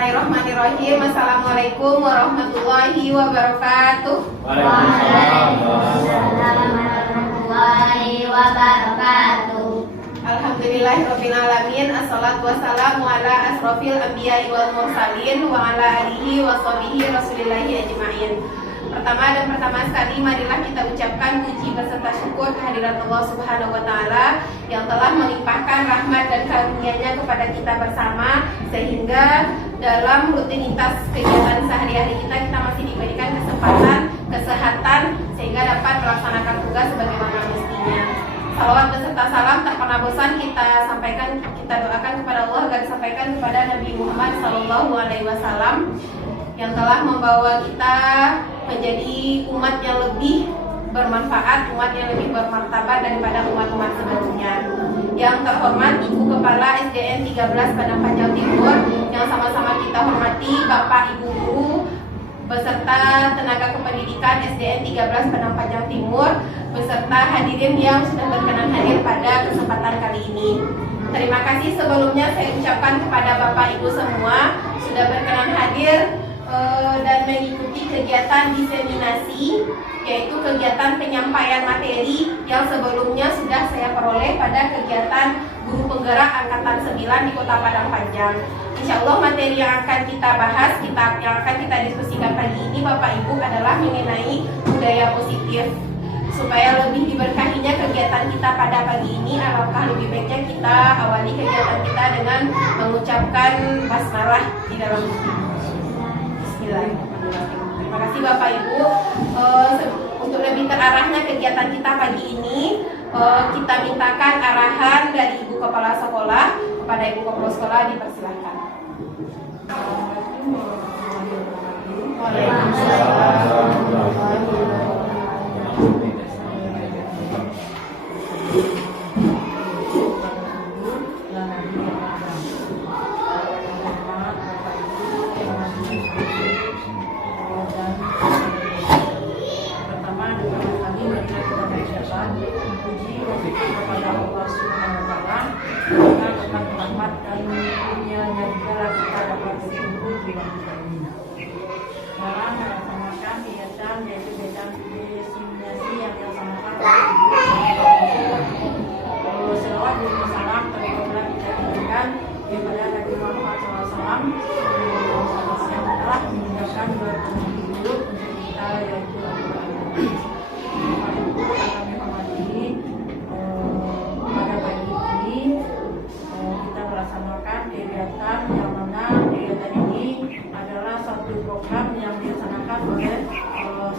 Bismillahirrahmanirrahim. Assalamualaikum warahmatullahi wabarakatuh. Waalaikumsalam warahmatullahi wabarakatuh. Alhamdulillahirabbil alamin. Assalatu wassalamu ala asrofil anbiya'i wal mursalin wa ala alihi wa sahbihi rasulillahi ajma'in. Pertama sekali marilah kita ucapkan puji beserta syukur kehadirat Allah Subhanahu wa taala yang telah melimpahkan rahmat dan karunia-Nya kepada kita bersama, sehingga dalam rutinitas kegiatan sehari-hari kita masih diberikan kesempatan, kesehatan, sehingga dapat melaksanakan tugas sebagaimana mestinya. Salawat beserta salam tak pernah bosan kita sampaikan, kita doakan kepada Allah agar disampaikan kepada Nabi Muhammad SAW yang telah membawa kita menjadi umat yang lebih bermanfaat, umat yang lebih bermartabat daripada umat-umat sebelumnya. Yang terhormat Ibu Kepala SDN 13 Padang Panjang Timur, yang sama-sama kita hormati Bapak Ibu Guru beserta tenaga kependidikan SDN 13 Padang Panjang Timur, beserta hadirin yang sudah berkenan hadir pada kesempatan kali ini. Terima kasih sebelumnya saya ucapkan kepada Bapak Ibu semua sudah berkenan hadir dan mengikuti kegiatan diseminasi, yaitu kegiatan penyampaian materi yang sebelumnya sudah saya peroleh pada kegiatan Guru Penggerak Angkatan 9 di Kota Padang Panjang. Insya Allah materi yang akan kita bahas, yang akan kita diskusikan pagi ini Bapak Ibu adalah mengenai budaya positif. Supaya lebih diberkahinya kegiatan kita pada pagi ini, alangkah lebih baiknya kita awali kegiatan kita dengan mengucapkan basmalah di dalam Terima kasih Bapak Ibu. Untuk lebih terarahnya kegiatan kita pagi ini, kita mintakan arahan dari Ibu Kepala Sekolah. Kepada Ibu Kepala Sekolah dipersilahkan.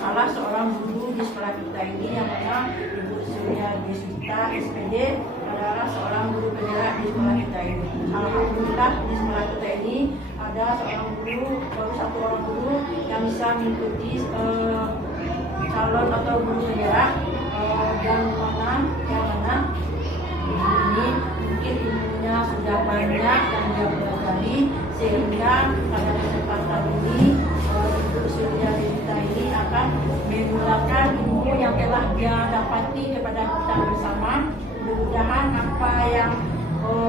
Salah seorang guru di sekolah kita ini, yang mana Ibu Surya Deswita SPD adalah seorang guru penggerak di sekolah kita ini. Alhamdulillah di sekolah kita ini ada seorang guru, baru satu orang guru yang bisa mengikuti calon atau guru penggerak yang mana ini mungkin ilmunya sudah banyak dan dia pelajari, sehingga pada kesempatan ini Ibu Surya Deswita ini akan menggunakan ilmu yang telah dia dapati kepada kita bersama. Mudah-mudahan apa yang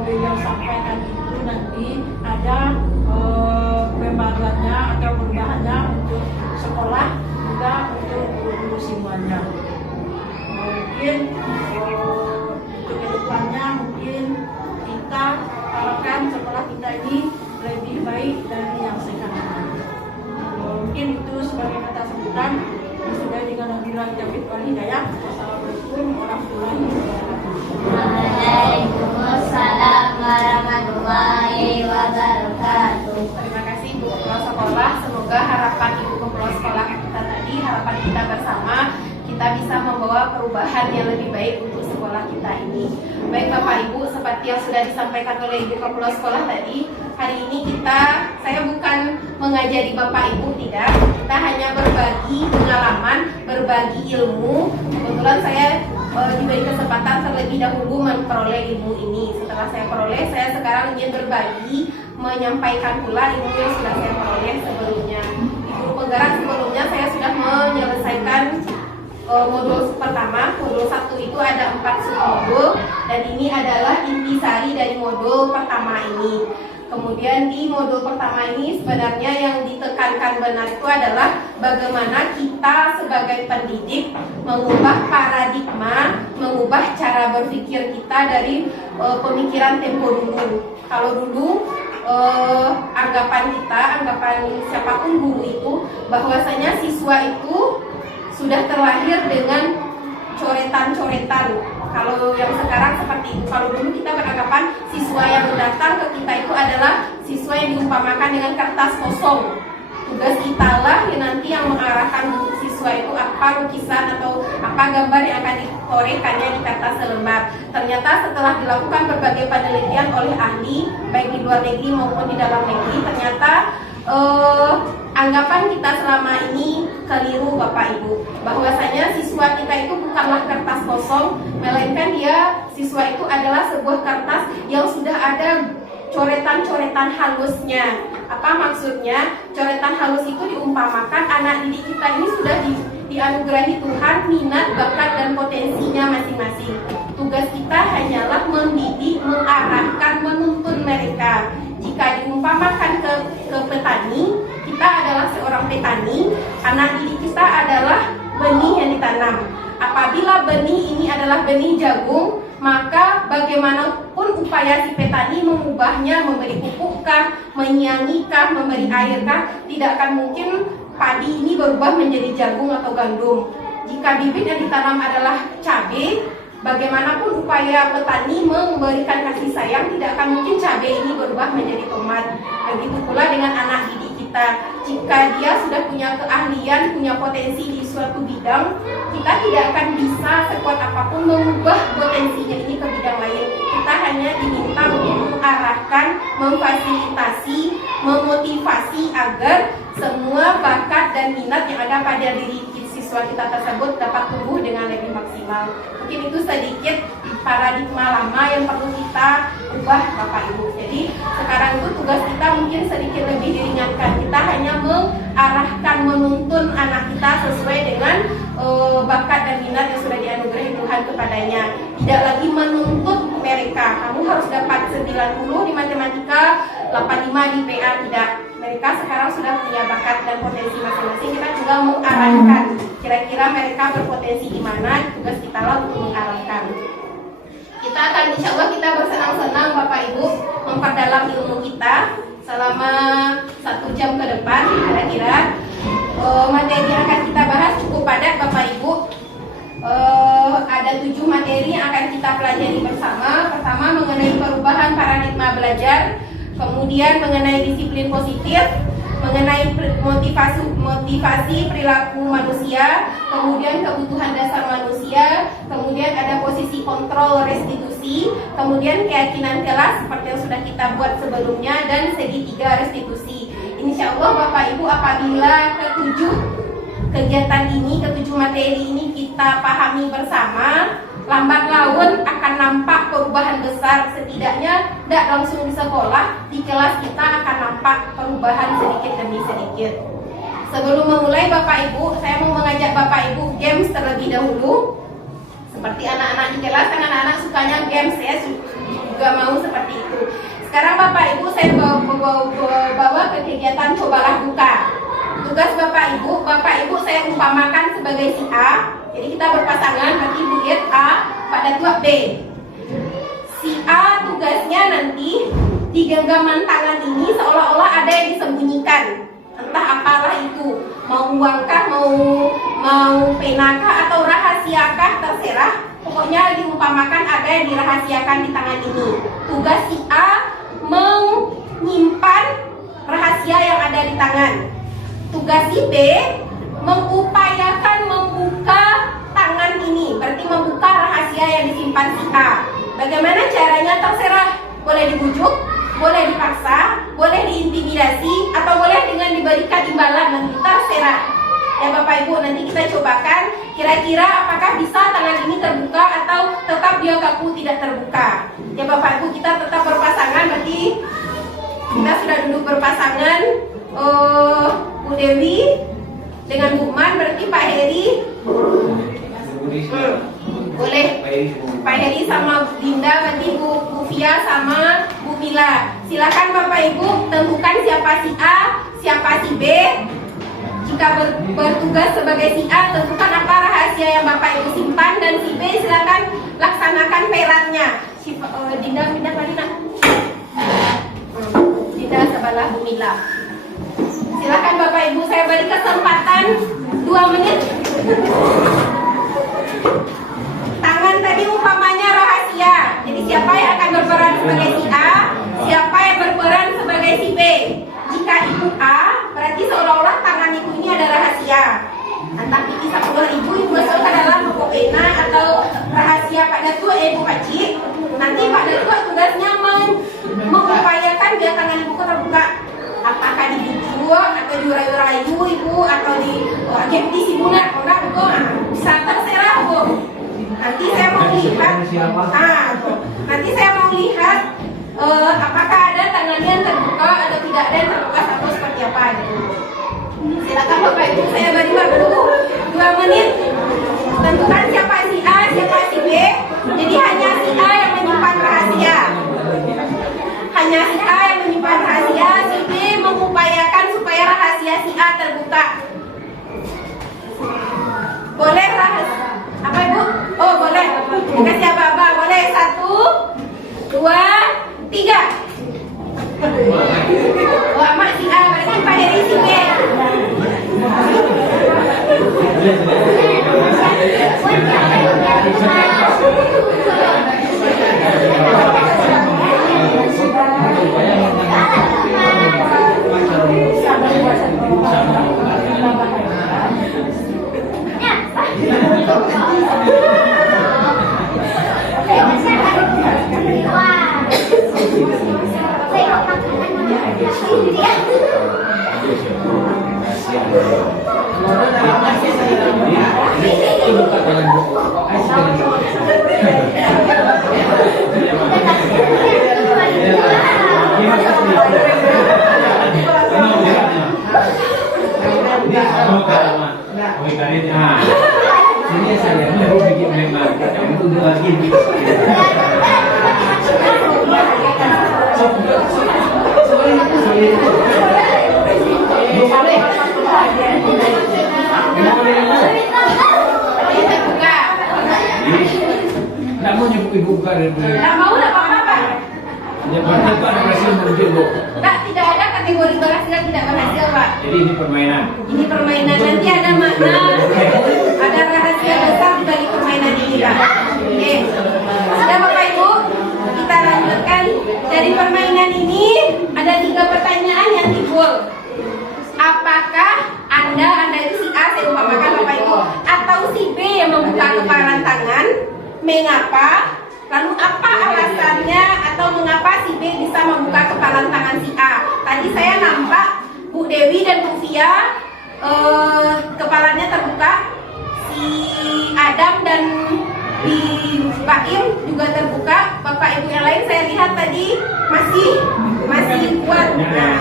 beliau sampaikan itu nanti ada pembaruannya atau perubahannya untuk sekolah, juga untuk guru semuanya. Mungkin untuk kedepannya mungkin kita harapkan sekolah kita ini lebih baik dari yang sekarang. Mungkin itu sebagai kata sambutan. Sudah dengan Nabilah Jabit wal Hidayah. Wassalamualaikum warahmatullahi wabarakatuh. Waalaikumsalam warahmatullahi wabarakatuh. Terima kasih Ibu Kepala Sekolah. Semoga harapan Ibu Kepala Sekolah kita tadi, harapan kita bersama, kita bisa membawa perubahan yang lebih baik untuk sekolah kita ini. Baik Bapak Ibu, seperti yang sudah disampaikan oleh Ibu Kepala Sekolah tadi, hari ini saya bukan mengajari Bapak Ibu, tidak. Kita hanya berbagi pengalaman, berbagi ilmu. Kebetulan saya diberi kesempatan terlebih dahulu memperoleh ilmu ini. Setelah saya peroleh, saya sekarang ingin berbagi, menyampaikan pula ilmu yang sudah saya peroleh sebelumnya. Di Guru Penggerak sebelumnya saya sudah menyelesaikan modul pertama. Modul 1 itu ada 4 submodul, dan ini adalah intisari dari modul pertama ini. Kemudian di modul pertama ini sebenarnya yang ditekankan benar itu adalah bagaimana kita sebagai pendidik mengubah paradigma, mengubah cara berpikir kita dari pemikiran tempo dulu. Kalau dulu anggapan siapapun guru itu bahwasanya siswa itu sudah terlahir dengan coretan-coretan. Kalau yang sekarang seperti itu. Kalau dulu kita beranggapan siswa yang datang ke kita itu adalah siswa yang diumpamakan dengan kertas kosong. Tugas kita lah yang nanti yang mengarahkan siswa itu apa lukisan atau apa gambar yang akan dikorekannya di kertas selembar. Ternyata setelah dilakukan berbagai penelitian oleh ahli baik di luar negeri maupun di dalam negeri, ternyata anggapan kita selama ini keliru Bapak Ibu, bahwasanya siswa kita itu bukanlah kertas kosong, melainkan siswa itu adalah sebuah kertas yang sudah ada coretan-coretan halusnya. Apa maksudnya? Coretan halus itu diumpamakan anak didik kita ini sudah dianugerahi Tuhan minat, bakat, dan potensinya masing-masing. Tugas kita hanyalah mendidik, mengarahkan, menuntun mereka. Jika diumpamakan ke petani, kita adalah seorang petani, anak didik kita adalah benih yang ditanam. Apabila benih ini adalah benih jagung, maka bagaimanapun upaya si petani mengubahnya, memberi pupukkah, menyiangikah, memberi airkah, tidak akan mungkin padi ini berubah menjadi jagung atau gandum. Jika bibit yang ditanam adalah cabai, bagaimanapun upaya petani memberikan kasih sayang, tidak akan mungkin cabai ini berubah menjadi tomat. Begitu pula dengan anak didik kita. Jika dia sudah punya keahlian, punya potensi di suatu bidang, kita tidak akan bisa sekuat apapun mengubah potensinya ini ke bidang lain. Kita hanya diminta untuk mengarahkan, memfasilitasi, memotivasi agar semua bakat dan minat yang ada pada diri siswa kita tersebut dapat tumbuh dengan lebih maksimal. Mungkin itu sedikit paradigma lama yang perlu kita ubah Bapak Ibu. Jadi sekarang itu tugas kita mungkin sedikit lebih diringankan. Kita hanya mengarahkan, menuntun anak kita sesuai dengan bakat dan minat yang sudah dianugerahi Tuhan kepadanya. Tidak lagi menuntut mereka, kamu harus dapat 90 di matematika, 85 di PA, tidak. Mereka sekarang sudah punya bakat dan potensi masing-masing. Kita juga mengarahkan kira-kira mereka berpotensi di mana, tugas kita lah untuk mengarahkan. Kita akan insya Allah kita bersenang-senang Bapak Ibu memperdalam ilmu kita selama 1 jam ke depan. Kira-kira materi yang akan kita bahas cukup padat Bapak Ibu. Ada 7 materi yang akan kita pelajari bersama. Pertama mengenai perubahan paradigma belajar, kemudian mengenai disiplin positif, mengenai motivasi perilaku manusia, kemudian kebutuhan dasar manusia, kemudian ada posisi kontrol restitusi, kemudian keyakinan kelas seperti yang sudah kita buat sebelumnya, dan segitiga restitusi. Insya Allah Bapak Ibu apabila ketujuh kegiatan ini, ketujuh materi ini kita pahami bersama, lambat laun akan nampak perubahan besar. Setidaknya tidak langsung di sekolah, di kelas kita akan nampak perubahan sedikit demi sedikit. Sebelum memulai Bapak Ibu, saya mau mengajak Bapak Ibu games terlebih dahulu. Seperti anak-anak di kelas, kan anak-anak sukanya games ya, juga mau seperti itu. Sekarang Bapak Ibu saya bawa ke kegiatan cobalah buka. Tugas Bapak Ibu saya umpamakan sebagai si A. Jadi kita berpasangan, berarti Ibu lihat A, Pak Datua B. Si A tugasnya nanti di genggaman tangan ini seolah-olah ada yang disembunyikan. Entah apalah itu, mau uangkah, mau penakah atau rahasiakah, terserah. Pokoknya diumpamakan ada yang dirahasiakan di tangan ini. Tugas si A menyimpan rahasia yang ada di tangan. Tugas si B mengupayakan membuka tangan ini, berarti membuka rahasia yang disimpan si A. Bagaimana caranya terserah, boleh dibujuk, boleh dipaksa, boleh diintimidasi, atau boleh dengan diberikan imbalan, nanti terserah. Ya Bapak Ibu, nanti kita cobakan kira-kira apakah bisa tangan ini terbuka atau tetap dia kaku tidak terbuka. Ya Bapak Ibu, kita tetap berpasangan, berarti kita sudah duduk berpasangan. Bu Dewi dengan Bu Man, berarti Pak Heri boleh. Pak Heri sama Bu Dinda, berarti Bu Fia sama Bu Mila. Silakan Bapak Ibu tentukan siapa si A, siapa si B. Jika bertugas sebagai si A, tentukan apa rahasia yang Bapak Ibu simpan, dan si B silakan laksanakan perannya. Dinda pindah lagi nak. Dinda sebelah Bu Mila. Silakan Bapak Ibu, saya beri kesempatan 2 menit. Tangan tadi umpamanya rahasia. Jadi siapa yang akan berperan sebagai si A, siapa yang berperan sebagai si B. Jika ibu A, berarti seolah-olah tangan ibu ini ada rahasia. Entah pilih 10.000 ibu masuk ke dalam buku pena atau rahasia Pak Datuk ibu kecil. Nanti Pak Datuk tugasnya mengupayakan biar tangan ibu terbuka. Apakah dibujuk atau diurai-urayu ibu atau di simulat, enggak bu, bisa terserah bu. Nanti saya mau lihat, nanti saya mau lihat apakah ada tangannya yang terbuka atau tidak ada yang terbuka atau seperti apa gitu. Silakan Bapak Ibu, saya beri waktu 2 menit. Tentukan siapa si A, siapa si B. Jadi hanya si A yang menyimpan rahasia. Hanya si A yang menyimpan rahasia, si B mengupayakan supaya rahasia si A terbuka. Boleh rahasia? Apa Ibu? Oh boleh. Kasih apa-apa, boleh. 1, 2, 3. Oh amak si A, berarti Pak Heri si B. Ini saya mau bikin memang itu lagi. Tidak mau ibu buka dari Tidak mau, tidak apa-apa. Ya berarti Pak berhasil mungkin bu. Tidak ada kategori berhasil tidak berhasil Pak. Jadi ini permainan. Ini permainan, nanti ada makna, ada rahasia besar di balik permainan ini Pak. Oke, sudah Bapak Ibu, kita lanjutkan. Dari permainan ini ada 3 pertanyaan yang timbul. Apakah Anda itu si A, saya umpamakan Bapak Ibu, atau si B yang membuka kepalan tangan? Mengapa? Lalu apa alasannya atau mengapa si B bisa membuka kepalan tangan si A? Tadi saya nampak Bu Dewi dan Bu Fia kepalanya terbuka, si Adam dan di Baim juga terbuka. Bapak Ibu yang lain saya lihat tadi masih kuat. Nah,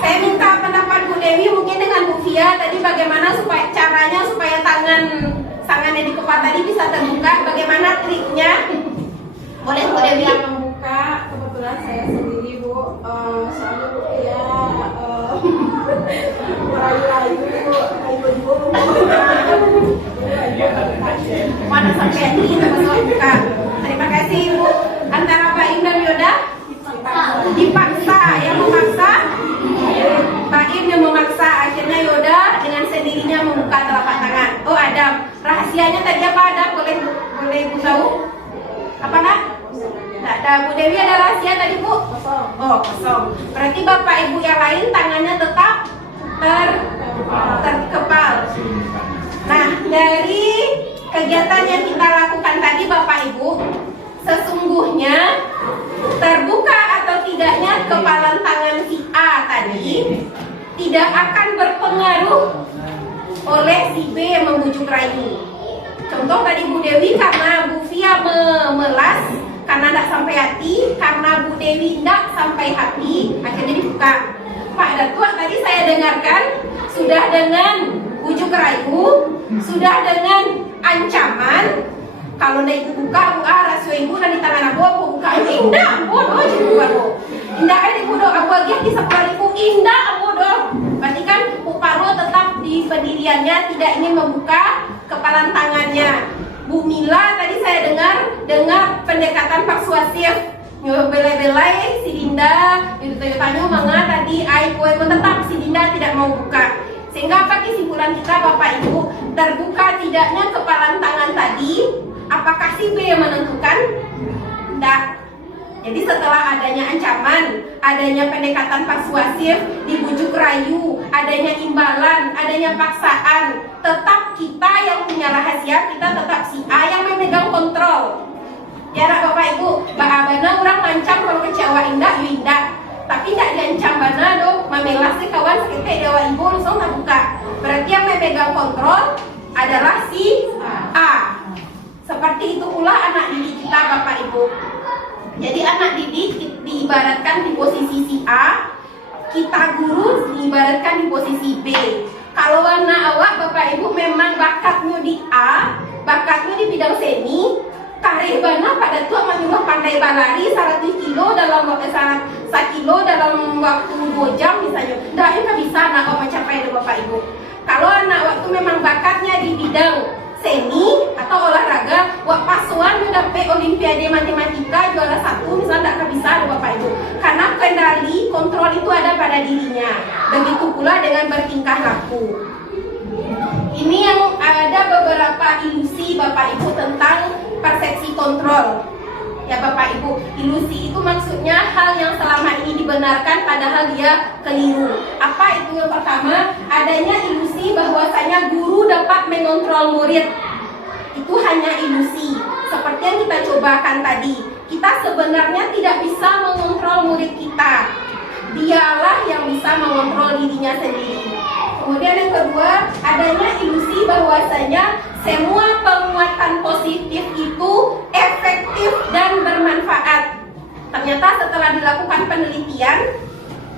saya minta pendapat Bu Dewi mungkin dengan Bu Fia tadi bagaimana caranya supaya tangan yang di kepala tadi bisa terbuka, bagaimana triknya? Boleh Bu Dewi yang membuka, kebetulan saya sendiri Bu, soalnya Bu Fia merayu-rayu ibu-ibu mana sampai ini sama buka. Terima kasih Ibu. Antara Baim dan Yoda dipaksa, yang memaksa Baim yang memaksa, akhirnya Yoda dengan sendirinya membuka telapak tangan. Oh Adam, rahasianya tadi apa Adam? Boleh Ibu tahu? Apa nak? Tidak ada. Bu Dewi ada rahasia tadi Bu? kosong. Oh kosong. Berarti Bapak Ibu yang lain tangannya tetap terkepal. Nah, dari kegiatan yang kita lakukan tadi Bapak Ibu, sesungguhnya terbuka atau tidaknya kepalan tangan si A tadi tidak akan berpengaruh oleh si B yang membujuk rayu. Contoh tadi Bu Dewi karena Bu Fia memelas, karena tidak sampai hati, karena Bu Dewi tidak sampai hati, akhirnya dibuka. Pak Datuk tadi saya dengarkan sudah dengan bujuk rayu, sudah dengan ancaman, Kalau ndak ibu buka, rasio ibu dan di tangan aku buka. Indah, bodoh jadi bodoh. Indah ada ibu doa aku lagi di sekolah ibu indah bodoh. Berarti kan Paro tetap di pendiriannya tidak ingin membuka kepalan tangannya. Bu Mila tadi saya dengar pendekatan persuasif. Belai-belai si Dinda itu tanya manga tadi ai kue tetap si Dinda tidak mau buka. Sehingga apa kesimpulan kita Bapak Ibu, terbuka tidaknya kepalan tangan tadi, apakah si B yang menentukan? Tidak. Jadi setelah adanya ancaman, adanya pendekatan persuasif, dibujuk rayu, adanya imbalan, adanya paksaan, tetap kita yang punya rahasia, kita tetap si A yang memegang kontrol. Ya Bapak Ibu, bana orang mancam kalau kecewa indah, yu indah. Tapi tidak diancam bana do, mamelah si kawan sekete dewa ibu langsung tak buka. Berarti yang memegang kontrol adalah si A. Seperti itu pula anak didik kita Bapak Ibu. Jadi anak didik diibaratkan di posisi si A, kita guru diibaratkan di posisi B. Kalau anak awak Bapak Ibu memang bakatnya di A, bakatnya di bidang seni, kareh bana pada tua menyuruh pandai balari 100 kilo dalam waktu 1 kilo dalam waktu 2 jam misalnya. Dah itu bisa anak awak mencapai itu Bapak Ibu. Kalau anak waktu memang bakatnya di bidang seni atau olahraga, wak pasuan udah dapat olimpiade matematika juara 1 misalnya tidak bisa ada Bapak Ibu. Karena kendali kontrol itu ada pada dirinya. Begitu pula dengan bertingkah laku. Ini yang ada beberapa ilusi Bapak Ibu tentang persepsi kontrol. Ya Bapak Ibu, ilusi itu maksudnya hal yang selama ini dibenarkan padahal dia keliru. Apa itu? Yang pertama, adanya ilusi bahwasanya guru dapat mengontrol murid. Itu hanya ilusi. Seperti yang kita cobakan tadi, kita sebenarnya tidak bisa mengontrol murid kita. Dialah yang bisa mengontrol dirinya sendiri. Kemudian yang kedua, adanya ilusi bahwasanya semua penguatan positif itu efektif dan bermanfaat. Ternyata setelah dilakukan penelitian,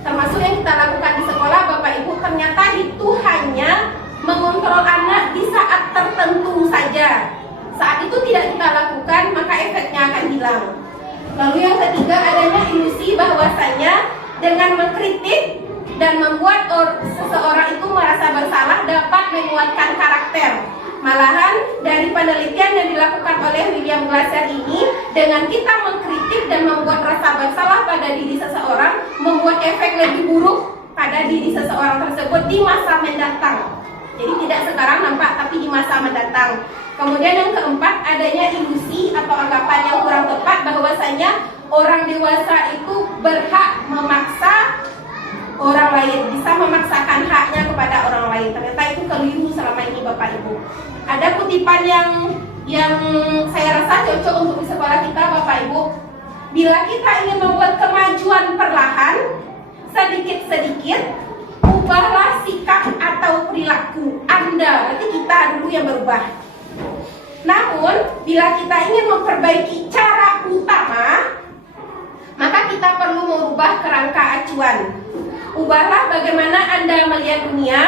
termasuk yang kita lakukan di sekolah Bapak Ibu, ternyata itu hanya mengontrol anak di saat tertentu saja. Saat itu tidak kita lakukan, maka efeknya akan hilang. Lalu yang ketiga, adanya ilusi bahwasanya dengan mengkritik dan membuat seseorang itu merasa bersalah dapat menguatkan karakter. Malahan dari penelitian yang dilakukan oleh William Glasser ini, dengan kita mengkritik dan membuat rasa bersalah pada diri seseorang, membuat efek lebih buruk pada diri seseorang tersebut di masa mendatang. Jadi tidak sekarang nampak, tapi di masa mendatang. Kemudian yang keempat, adanya ilusi atau anggapan yang kurang tepat bahwasanya orang dewasa itu berhak memaksa orang lain, bisa memaksakan haknya kepada orang lain. Ternyata itu keliru selama ini Bapak Ibu. Ada kutipan yang saya rasa cocok untuk di sekolah kita Bapak Ibu. Bila kita ingin membuat kemajuan perlahan, sedikit-sedikit, ubahlah sikap atau perilaku Anda. Berarti kita dulu yang berubah. Namun, bila kita ingin memperbaiki cara utama, maka kita perlu merubah kerangka acuan. Ubahlah bagaimana Anda melihat dunia,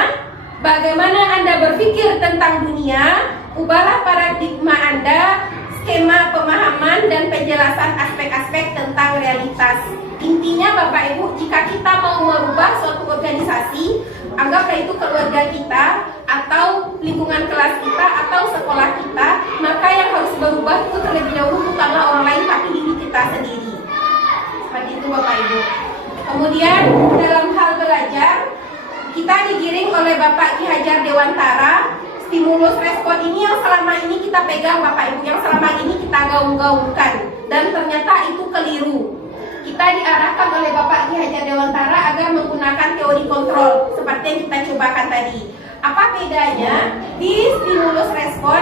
bagaimana Anda berpikir tentang dunia, ubahlah paradigma Anda, skema pemahaman dan penjelasan aspek-aspek tentang realitas. Intinya Bapak Ibu, jika kita mau merubah suatu organisasi, anggaplah itu keluarga kita, atau lingkungan kelas kita, atau sekolah kita, maka yang harus berubah itu terlebih dahulu bukanlah orang lain, tapi diri kita sendiri. Seperti itu Bapak Ibu. Kemudian dalam hal belajar, kita digiring oleh Bapak Ki Hajar Dewantara. Stimulus respon ini yang selama ini kita pegang Bapak Ibu, yang selama ini kita gaung-gaungkan, dan ternyata itu keliru. Kita diarahkan oleh Bapak Ki Hajar Dewantara agar menggunakan teori kontrol seperti yang kita cobakan tadi. Apa bedanya? Di stimulus respon,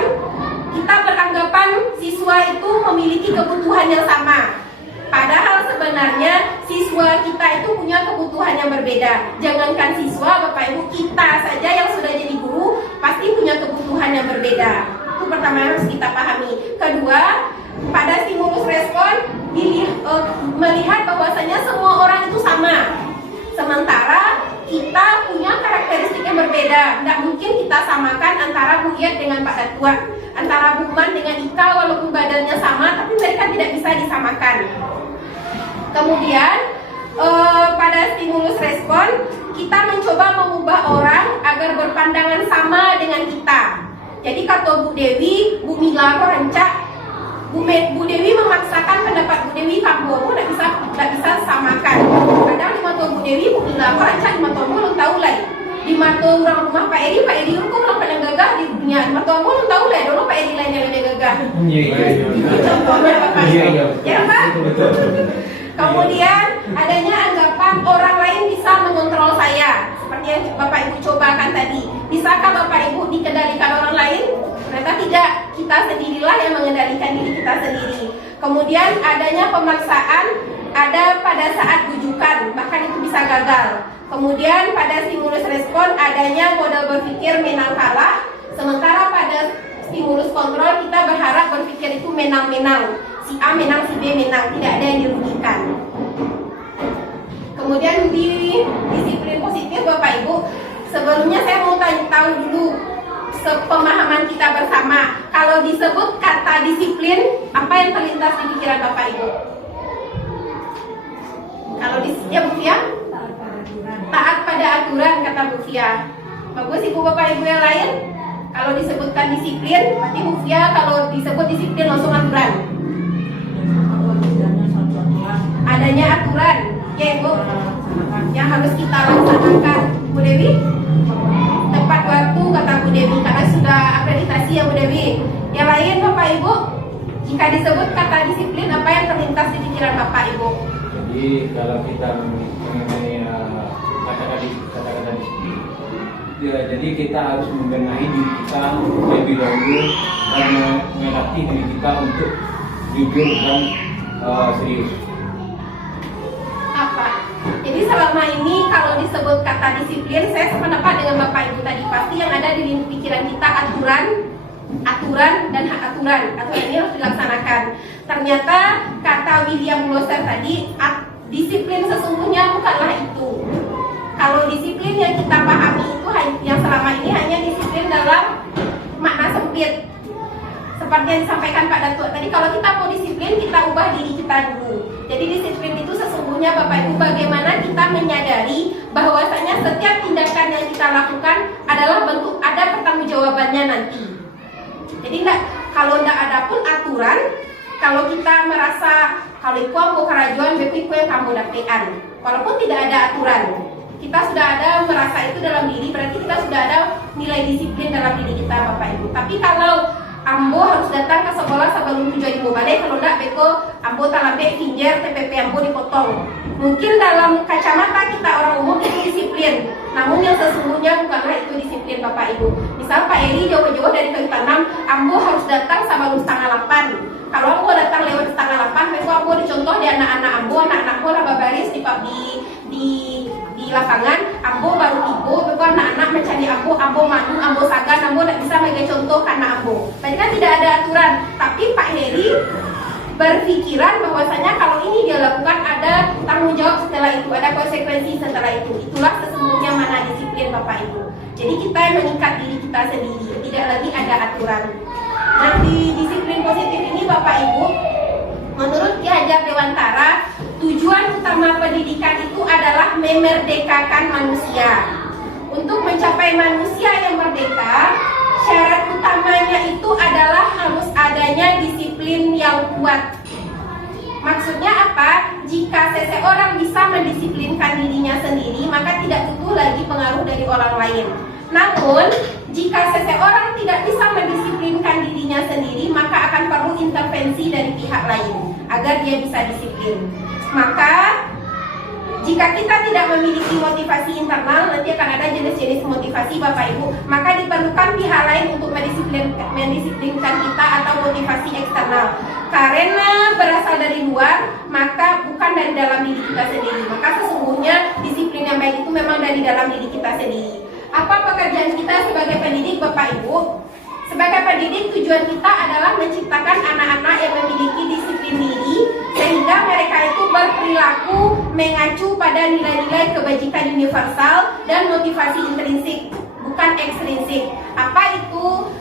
kita beranggapan siswa itu memiliki kebutuhan yang sama. Padahal sebenarnya siswa kita itu punya kebutuhan yang berbeda. Jangankan siswa Bapak Ibu, kita saja yang sudah jadi guru pasti punya kebutuhan yang berbeda. Itu pertama yang harus kita pahami. Kedua, pada stimulus respon melihat bahwasanya semua orang itu sama. Sementara kita punya karakteristik yang berbeda. Tidak mungkin kita samakan antara antara Bu Iyat dengan Pak Datua, antara Bu Man dengan Ika, walaupun badannya sama, tapi mereka tidak bisa disamakan. Kemudian pada stimulus respon, kita mencoba mengubah orang agar berpandangan sama dengan kita. Jadi kata Bu Dewi, Bu Mila kok rancak, Bu Dewi memaksakan pendapat Bu Dewi, kamu tidak bisa samakan. Padahal di mata Bu Dewi, Bu Mila kok rancak, di mata belum tahu lah. Di mata orang rumah Pak Edi itu orang paling gagah di dunia. Di mata belum tahu lah, dulu Pak Edi lain yang lebih gagah. Iya. Contohnya Bapak. Iya. Ya Pak. Betul. Kemudian adanya anggapan orang lain bisa mengontrol saya, seperti yang Bapak Ibu cobakan tadi. Bisakah Bapak Ibu dikendalikan orang lain? Ternyata tidak, kita sendirilah yang mengendalikan diri kita sendiri. Kemudian adanya pemaksaan, ada pada saat bujukan, bahkan itu bisa gagal. Kemudian pada stimulus respon adanya model berpikir menang kalah, sementara pada stimulus kontrol kita berharap berpikir itu menang-menang. Si A menang, si B menang, tidak ada yang dirugikan. Kemudian di disiplin positif Bapak Ibu, sebelumnya saya mau tahu dulu sepemahaman kita bersama. Kalau disebut kata disiplin, apa yang terlintas di pikiran Bapak Ibu? Kalau ya Bu Fia? Taat pada aturan, kata Bu Fia. Bagus Ibu Bapak Ibu yang lain? Kalau disebutkan disiplin, berarti Bu Fia kalau disebut disiplin langsung aturan. Adanya aturan, ya Bu, yang harus kita laksanakan. Bu Dewi, tepat waktu kata Bu Dewi, karena sudah akreditasi ya Bu Dewi. Yang lain Bapak Ibu, jika disebut kata disiplin, apa yang terlintas di pikiran Bapak Ibu? Jadi kalau kita mengenai kata-kata disiplin, ya, jadi kita harus membenahi diri kita lebih dahulu dan melatih diri kita untuk jujur dan serius. Apa? Jadi selama ini kalau disebut kata disiplin, saya sependapat dengan Bapak Ibu tadi, pasti yang ada di pikiran kita aturan dan hak aturan. Aturan ini harus dilaksanakan. Ternyata kata William Gloucester tadi, disiplin sesungguhnya bukanlah itu. Kalau disiplin yang kita pahami itu yang selama ini hanya disiplin dalam makna sempit. Seperti yang disampaikan Pak Datuk tadi, kalau kita mau disiplin, kita ubah diri kita dulu. Jadi disiplin itu sesungguhnya Bapak Ibu bagaimana kita menyadari bahwasanya setiap tindakan yang kita lakukan adalah bentuk ada pertanggungjawabannya nanti. Jadi kalau tidak ada pun aturan, kalau kita merasa kalau iku mau kerajuan, beku yang kamu dapetan, walaupun tidak ada aturan, kita sudah ada merasa itu dalam diri, berarti kita sudah ada nilai disiplin dalam diri kita Bapak Ibu. Tapi kalau Ambo harus datang ke sekolah sebelum tujuan ibu balik, kalau tidak beko Ambo talambe pinjer TPP Ambo dipotong. Mungkin dalam kacamata kita orang umum itu disiplin, namun yang sesungguhnya bukanlah itu disiplin Bapak Ibu. Misal Pak Eri jauh-jauh dari kayu tanam, Ambo harus datang sebelum 7:30. Kalau Ambo datang lewat 7:30, beko Ambo dicontoh di anak-anak Ambo, anak-anak Ambo laba baris di lapangan, Ambo baru tiba, beko anak-anak mencari Ambo manu, Ambo sagan, Ambo tidak bisa mega contoh karena Ambo. Tadi kan tidak ada aturan, tapi Pak Heri berpikiran bahwasanya kalau ini dia lakukan ada tanggung jawab setelah itu, ada konsekuensi setelah itu. Itulah sesungguhnya mana disiplin Bapak Ibu. Jadi kita yang mengikat diri kita sendiri, tidak lagi ada aturan. Nah di disiplin positif ini Bapak Ibu, menurut Ki Hajar Dewantara, tujuan utama pendidikan itu adalah memerdekakan manusia. Untuk mencapai manusia yang merdeka, syarat utamanya itu adalah harus adanya disiplin yang kuat. Maksudnya apa? Jika seseorang bisa mendisiplinkan dirinya sendiri, maka tidak butuh lagi pengaruh dari orang lain. Namun, jika seseorang tidak bisa mendisiplinkan dirinya sendiri, maka akan perlu intervensi dari pihak lain agar dia bisa disiplin. Maka jika kita tidak memiliki motivasi internal, nanti akan ada jenis-jenis motivasi Bapak Ibu, maka diperlukan pihak lain untuk mendisiplinkan kita atau motivasi eksternal. Karena berasal dari luar, maka bukan dari dalam diri kita sendiri. Maka sesungguhnya disiplin yang baik itu memang dari dalam diri kita sendiri. Apa pekerjaan kita sebagai pendidik Bapak Ibu? Sebagai pendidik, tujuan kita adalah menciptakan anak-anak yang memiliki disiplin diri, sehingga mereka itu berperilaku mengacu pada nilai-nilai kebajikan universal dan motivasi intrinsik, bukan ekstrinsik. Apa itu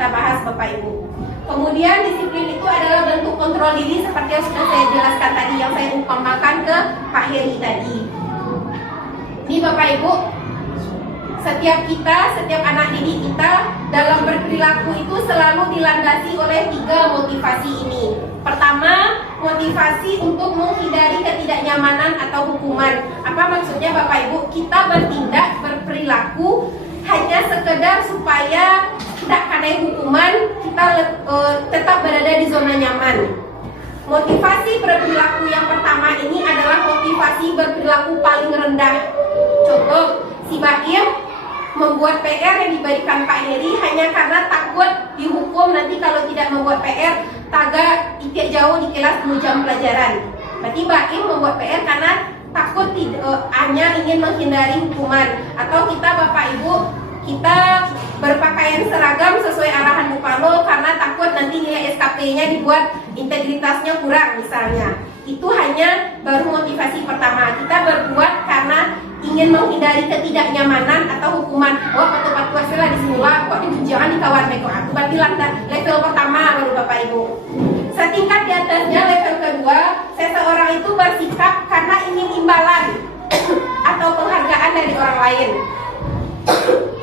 kita bahas Bapak Ibu. Kemudian disiplin itu adalah bentuk kontrol diri seperti yang sudah saya jelaskan tadi, yang saya umpamakan ke Pak Heri tadi. Ini Bapak Ibu, setiap anak didik kita dalam berperilaku itu selalu dilandasi oleh 3 motivasi ini. Pertama, motivasi untuk menghindari ketidaknyamanan atau hukuman. Apa maksudnya Bapak Ibu? Kita bertindak, berperilaku hanya sekedar supaya tidak kena hukuman, kita tetap berada di zona nyaman. Motivasi berperilaku yang pertama ini adalah motivasi berperilaku paling rendah. Contoh, si Baim membuat PR yang diberikan Pak Heri hanya karena takut dihukum nanti kalau tidak membuat PR, taga itik jauh di kelas 2 jam pelajaran. Berarti Baim membuat PR karena takut hanya ingin menghindari hukuman. Atau kita Bapak Ibu, kita berpakaian seragam sesuai arahan Bu Palo karena takut nanti nilai SKP-nya dibuat integritasnya kurang misalnya. Itu hanya baru motivasi pertama. Kita berbuat karena ingin menghindari ketidaknyamanan atau hukuman. Oh, patu-patu hasilnya di semula, kok jangan di kawan beko aku. Berarti level pertama baru Bapak Ibu. Setingkat di atasnya level kedua, seseorang itu bersikap karena ingin imbalan atau penghargaan dari orang lain.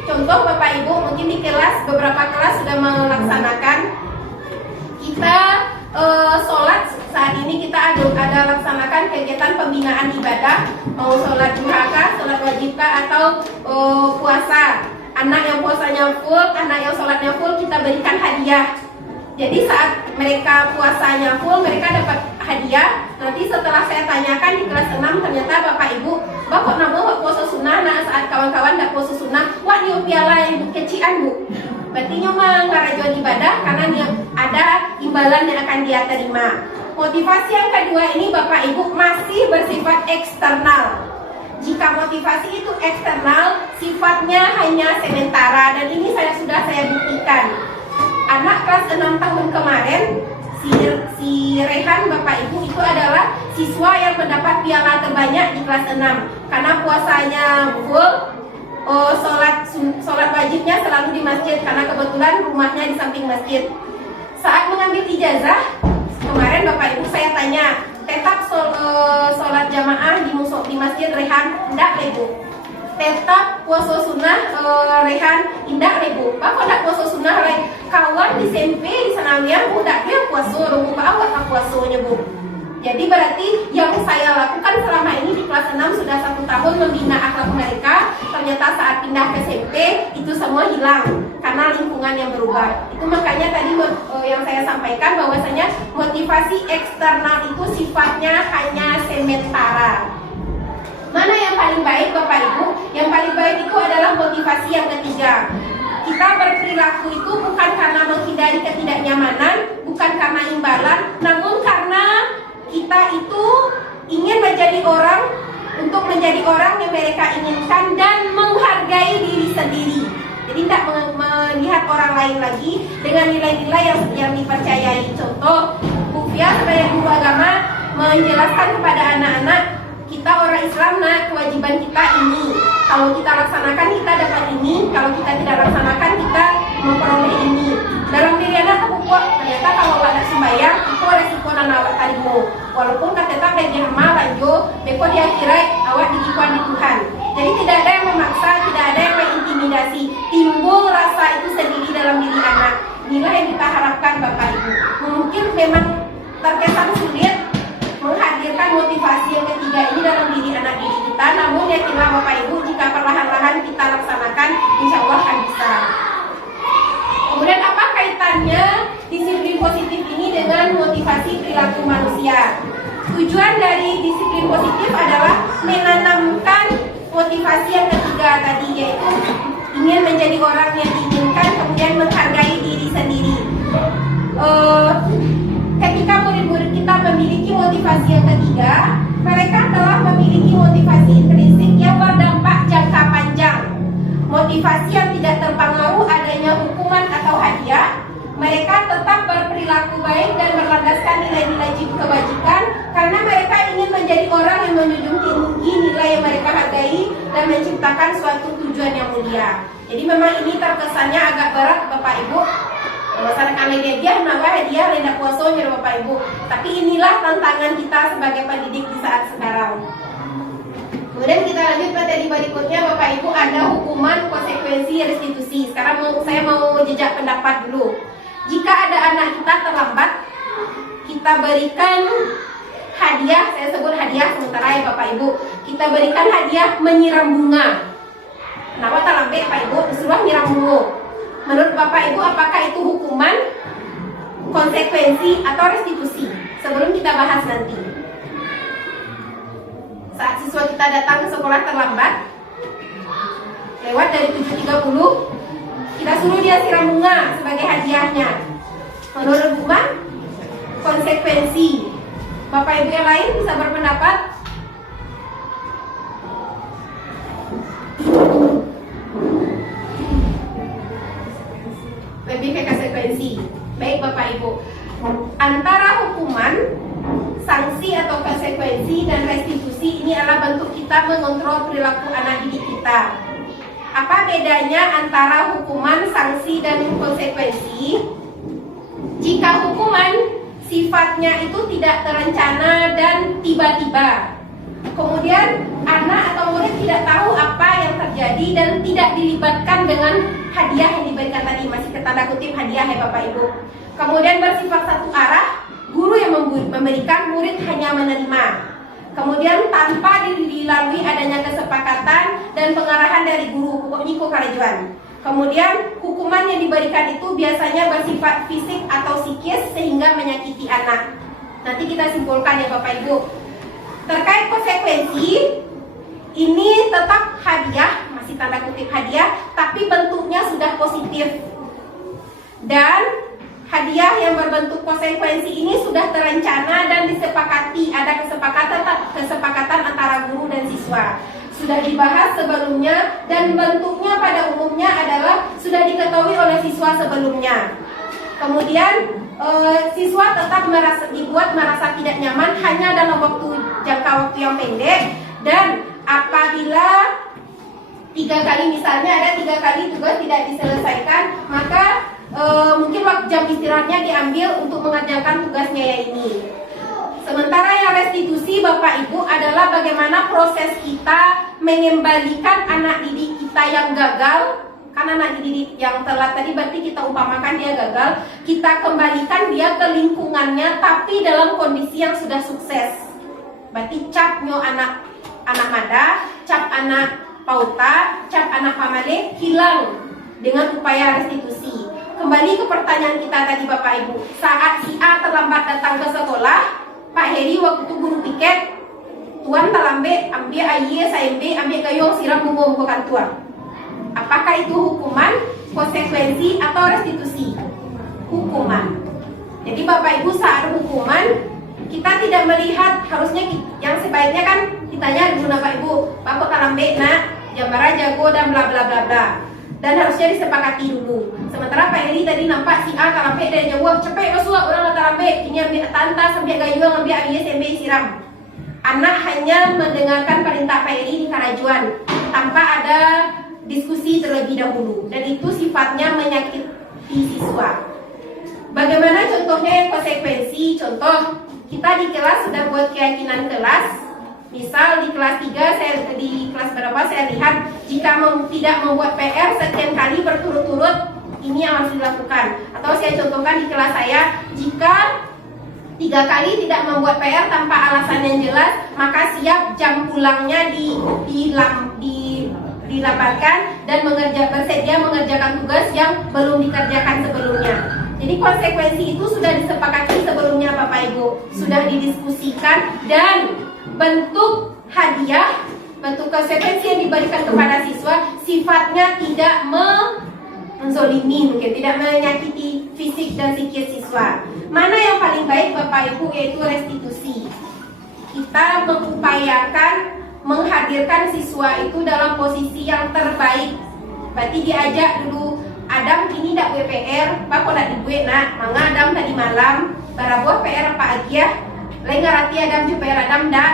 Contoh Bapak Ibu, mungkin di kelas, beberapa kelas sudah melaksanakan kita sholat. Saat ini kita ada laksanakan kegiatan pembinaan ibadah, mau sholat duha kah, sholat wajib kah, atau puasa. Anak yang puasanya full, anak yang sholatnya full, kita berikan hadiah. Jadi saat mereka puasanya full, mereka dapat hadiah. Nanti setelah saya tanyakan di kelas 6, ternyata Bapak Ibu, Bapak nama wak puasa sunnah, nah saat kawan-kawan tidak puasa sunnah, wak niup piala yang kecian Bu. Berarti nyoma ngarajuan ibadah karena ada imbalan yang akan dia terima. Motivasi yang kedua ini Bapak Ibu masih bersifat eksternal. Jika motivasi itu eksternal, sifatnya hanya sementara, dan ini sudah saya buktikan. Anak kelas 6 tahun kemarin, si Rehan Bapak Ibu itu adalah siswa yang mendapat piala terbanyak di kelas 6 karena puasanya full, sholat wajibnya selalu di masjid karena kebetulan rumahnya di samping masjid. Saat mengambil ijazah kemarin Bapak Ibu saya tanya, tetap sholat jamaah di masjid Rehan? Tidak Ibu. Tetap puasa sunnah Rehan? Tidak Ibu. Bapak tidak puasa sunnah Rehan? Kawan di SMP di Sanawiyah Bu tidak dia puasa, Bu awak tak puasanya Bu. Jadi berarti yang saya lakukan selama ini di kelas 6 sudah 1 tahun membina akhlak mereka. Ternyata saat pindah ke SMP itu semua hilang karena lingkungan yang berubah. Itu makanya tadi yang saya sampaikan bahwasanya motivasi eksternal itu sifatnya hanya sementara. Mana yang paling baik Bapak Ibu? Yang paling baik itu adalah motivasi yang ketiga. Kita berperilaku itu bukan karena menghindari ketidaknyamanan, bukan karena imbalan, namun karena kita itu ingin menjadi orang, untuk menjadi orang yang mereka inginkan dan menghargai diri sendiri. Jadi tidak melihat orang lain lagi dengan nilai-nilai yang dipercayai. Contoh, Bu Fia sebagai guru agama menjelaskan kepada anak-anak, kita orang Islam, nah kewajiban kita ini. Kalau kita laksanakan kita dapat ini, kalau kita tidak laksanakan kita memperoleh ini. Dalam diri anak terbuka, ternyata kalau ada sembahyang itu resiko dan awak tadimu. Walaupun kata bagi hama lanjut, beko dia kira awak dikikuan di Tuhan. Jadi tidak ada yang memaksa, tidak ada yang mengintimidasi. Timbul rasa itu sendiri dalam diri anak. Inilah yang kita harapkan Bapak Ibu. Mungkin memang terkesan sulit menghadirkan motivasi yang ketiga ini dalam diri anak didik kita, namun yakinlah Bapak Ibu, jika perlahan-lahan kita laksanakan, insya Allah akan bisa. Kemudian apa kaitannya disiplin positif ini dengan motivasi perilaku manusia? Tujuan dari disiplin positif adalah menanamkan motivasi yang ketiga tadi, yaitu ingin menjadi orang yang diinginkan, kemudian menghargai diri sendiri. Ketika murid-murid kita memiliki motivasi yang ketiga, mereka telah memiliki motivasi intrinsik yang berdampak jangka panjang. Motivasi yang tidak terpengaruh adanya hukuman atau hadiah. Mereka tetap berperilaku baik dan berlandaskan nilai-nilai kebajikan karena mereka ingin menjadi orang yang menjunjung tinggi nilai yang mereka hargai dan menciptakan suatu tujuan yang mulia. Jadi memang ini terkesannya agak berat Bapak Ibu, Melaksanakan hadiah, nambah hadiah, lenda puasa ya Bapak Ibu. Tapi inilah tantangan kita sebagai pendidik di saat sekarang. Kemudian kita lanjut materi berikutnya Bapak Ibu, ada hukuman, konsekuensi, restitusi. Sekarang saya mau jejak pendapat dulu. Jika ada anak kita terlambat, kita berikan hadiah, saya sebut hadiah sementara ya Bapak Ibu. Kita berikan hadiah menyiram bunga. Kenapa terlambat Bapak Ibu? Disuruh nyiram bunga. Menurut Bapak Ibu, apakah itu hukuman, konsekuensi, atau restitusi? Sebelum kita bahas nanti. Saat siswa kita datang ke sekolah terlambat, lewat dari 7.30, kita suruh dia siram bunga sebagai hadiahnya. Menurut Buma, konsekuensi. Bapak Ibu yang lain bisa berpendapat? Lebih ke konsekuensi. Baik Bapak Ibu, antara hukuman, sanksi atau konsekuensi, dan restitusi ini adalah bentuk kita mengontrol perilaku anak didik kita. Apa bedanya antara hukuman, sanksi, dan konsekuensi? Jika hukuman sifatnya itu tidak terencana dan tiba-tiba, kemudian anak atau murid tidak tahu apa yang terjadi dan tidak dilibatkan dengan hadiah yang diberikan tadi, masih tanda kutip hadiah ya Bapak Ibu. Kemudian bersifat satu arah, guru yang memberikan, murid hanya menerima. Kemudian tanpa dilalui adanya kesepakatan dan pengarahan dari guru, pokoknya kekerajuan. Kemudian hukuman yang diberikan itu biasanya bersifat fisik atau psikis sehingga menyakiti anak. Nanti kita simpulkan ya Bapak Ibu. Terkait konsekuensi, ini tetap hadiah, masih tanda kutip hadiah, tapi bentuknya sudah positif. Dan hadiah yang berbentuk konsekuensi ini sudah terencana dan disepakati, ada kesepakatan antara guru dan siswa. Sudah dibahas sebelumnya dan bentuknya pada umumnya adalah sudah diketahui oleh siswa sebelumnya. Kemudian siswa tetap dibuat merasa tidak nyaman hanya dalam jangka waktu yang pendek, dan apabila 3 kali misalnya ada 3 kali tugas tidak diselesaikan, maka mungkin waktu jam istirahatnya diambil untuk mengerjakan tugasnya ya ini. Sementara yang restitusi Bapak Ibu adalah bagaimana proses kita mengembalikan anak didik kita yang gagal. Karena anak didik yang telat tadi berarti kita umpamakan dia gagal, kita kembalikan dia ke lingkungannya tapi dalam kondisi yang sudah sukses. Berarti cap nyo anak mada, cap anak pauta, cap anak pamale hilang dengan upaya restitusi. Kembali ke pertanyaan kita tadi Bapak Ibu, saat si A terlambat datang ke sekolah, Pak Heri waktu itu guru piket, tuan terlambat ambil aye, saya ambil gayung siram bunga bukan tuan. Apakah itu hukuman, konsekuensi, atau restitusi? Hukuman. Jadi Bapak Ibu saat hukuman, kita tidak melihat, harusnya yang sebaiknya kan ditanya dulu Bapak Ibu, Pak kok terlambat nak, jambara jago dan bla bla bla bla. Dan harusnya disepakati dulu. Sementara Pak Heri tadi nampak si A terlambat dari jauh, cepet masuk orang terlambat, kini ambil tanta sambil gayung ambil air sambil siram. Anak hanya mendengarkan perintah Pak Heri di kerajuan tanpa ada diskusi terlebih dahulu, dan itu sifatnya menyakiti siswa. Bagaimana contohnya yang konsekuensi? Contoh, kita di kelas sudah buat keyakinan kelas. Misal di kelas 3, di kelas berapa saya lihat jika tidak membuat PR sekian kali berturut-turut, ini yang harus dilakukan. Atau saya contohkan di kelas saya, jika 3 kali tidak membuat PR tanpa alasan yang jelas, maka siap jam pulangnya dilaporkan dan bersedia mengerjakan tugas yang belum dikerjakan sebelumnya. Jadi konsekuensi itu sudah disepakati sebelumnya Bapak Ibu, sudah didiskusikan, dan bentuk hadiah, bentuk konsekuensi yang diberikan kepada siswa sifatnya tidak menzolimi, mungkin tidak menyakiti fisik dan psikis siswa. Mana yang paling baik Bapak Ibu? Yaitu restitusi. Kita mengupayakan menghadirkan siswa itu dalam posisi yang terbaik. Berarti diajak dulu, Adam ini tak buat PR, Pak kok tak dibuat nak, manga Adam tadi malam, barabuah PR apa agia, lain ngerti Adam juga PR Adam tak.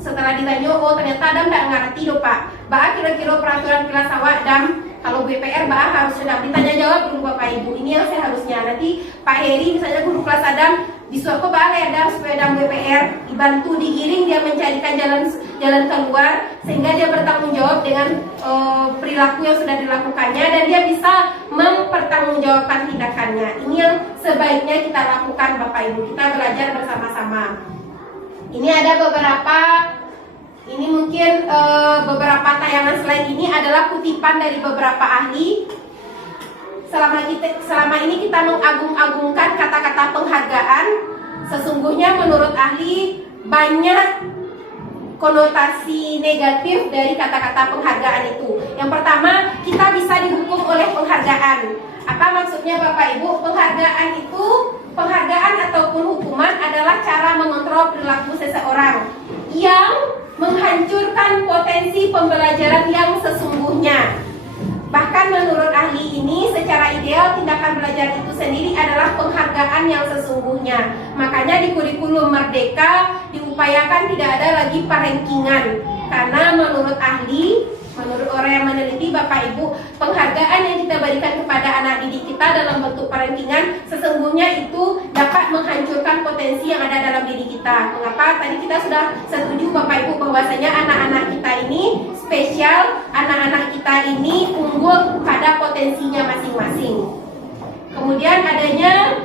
Setelah ditanya, oh ternyata Adam tak ngerti loh Pak. Bah kira-kira peraturan kelas awak Adam, kalau BPR harus sudah ditanya jawab dulu Bapak Ibu. Ini yang seharusnya nanti Pak Heri misalnya guru kelas Adam disuruh ke balai Adam supaya Adam BPR dibantu digiring dia mencarikan jalan keluar sehingga dia bertanggung jawab dengan perilaku yang sudah dilakukannya dan dia bisa mempertanggungjawabkan tindakannya. Ini yang sebaiknya kita lakukan Bapak Ibu. Kita belajar bersama-sama. Ini ada beberapa. Ini mungkin beberapa tayangan slide ini adalah kutipan dari beberapa ahli. Selama ini kita mengagung-agungkan kata-kata penghargaan. Sesungguhnya menurut ahli banyak konotasi negatif dari kata-kata penghargaan itu. Yang pertama, kita bisa dihukum oleh penghargaan. Apa maksudnya Bapak Ibu? Penghargaan ataupun hukuman adalah cara mengontrol perilaku seseorang yang menghancurkan potensi pembelajaran yang sesungguhnya. Bahkan menurut ahli ini, secara ideal tindakan belajar itu sendiri adalah penghargaan yang sesungguhnya. Makanya di kurikulum Merdeka diupayakan tidak ada lagi perankingan. Karena menurut ahli, menurut orang yang meneliti Bapak Ibu, penghargaan yang kita berikan kepada anak didik kita dalam bentuk perankingan sesungguhnya itu dapat menghancurkan potensi yang ada dalam diri kita. Mengapa? Tadi kita sudah setuju Bapak Ibu bahwasanya anak-anak kita ini spesial, anak-anak kita ini unggul pada potensinya masing-masing. Kemudian adanya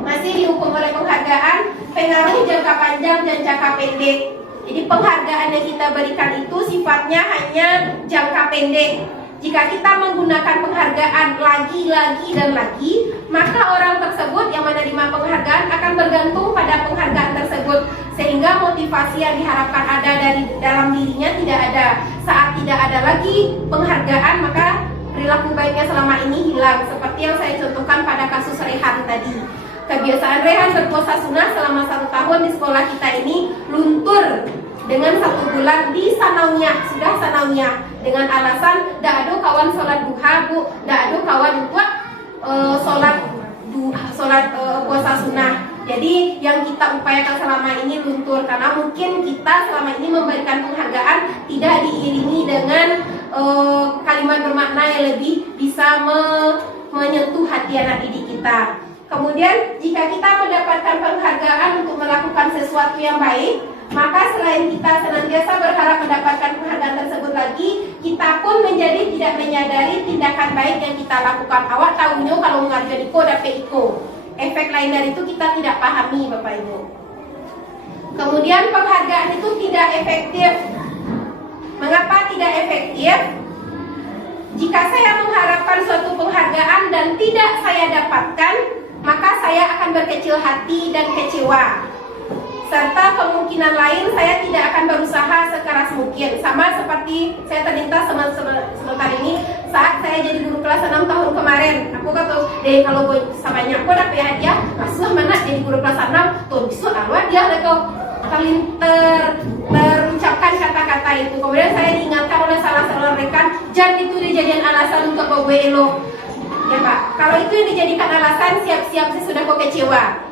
masih dihukum oleh penghargaan pengaruh jangka panjang dan jangka pendek. Jadi penghargaan yang kita berikan itu sifatnya hanya jangka pendek. Jika kita menggunakan penghargaan lagi dan lagi, maka orang tersebut yang menerima penghargaan akan bergantung pada penghargaan tersebut, sehingga motivasi yang diharapkan ada dari dalam dirinya tidak ada. Saat tidak ada lagi penghargaan, maka perilaku baiknya selama ini hilang, seperti yang saya contohkan pada kasus Rehan tadi. Kebiasaan Rehan berpuasa sunnah selama 1 tahun di sekolah kita ini luntur dengan 1 bulan di sanawiyah, sudah sanawiyah, dengan alasan dak ada kawan sholat duha bu, dak ada kawan buat sholat puasa sunnah. Jadi yang kita upayakan selama ini luntur karena mungkin kita selama ini memberikan penghargaan tidak diiringi dengan kalimat bermakna yang lebih bisa menyentuh hati anak didik kita. Kemudian jika kita mendapatkan penghargaan untuk melakukan sesuatu yang baik, maka selain kita senantiasa berharap mendapatkan penghargaan tersebut lagi, kita pun menjadi tidak menyadari tindakan baik yang kita lakukan. Awak tahunya kalau mengajar iko dapat iko. Efek lain dari itu kita tidak pahami Bapak Ibu. Kemudian penghargaan itu tidak efektif. Mengapa tidak efektif? Jika saya mengharapkan suatu penghargaan dan tidak saya dapatkan, maka saya akan berkecil hati dan kecewa. Serta kemungkinan lain saya tidak akan berusaha sekeras mungkin. Sama seperti saya terlintas sebentar ini saat saya jadi guru kelas 6 tahun kemarin. Aku kata, kalau gue samanya aku dapat hadiah, masulah mana jadi guru kelas 6 tuh bisa arwah dia kau terucapkan kata-kata itu. Kemudian saya diingatkan oleh salah seorang rekan, jangan itu dijadikan alasan untuk kau elo. Ya Pak, kalau itu yang dijadikan alasan, siap-siap sudah kau kecewa.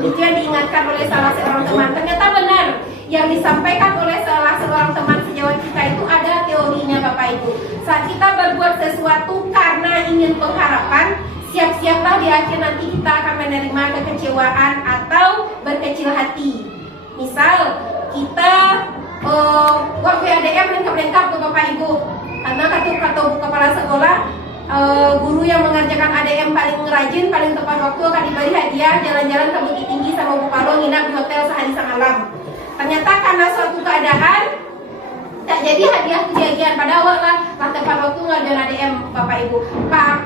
Itu yang diingatkan oleh salah seorang teman. Ternyata benar, yang disampaikan oleh salah seorang teman sejawat kita itu ada teorinya Bapak Ibu. Saat kita berbuat sesuatu karena ingin pengharapan, siap-siaplah di akhir nanti kita akan menerima kekecewaan atau berkecil hati. Misal kita buat PADM lengkap-lengkap Bapak Ibu, karena kata kepala sekolah, guru yang mengerjakan ADM paling rajin, paling tepat waktu akan diberi hadiah jalan-jalan ke Bukit Tinggi sama Bupalo, nginap di hotel sehari semalam. Ternyata karena suatu keadaan tak jadi hadiah kejadian pada awal lah tepat waktu ngerjain ADM Bapak Ibu.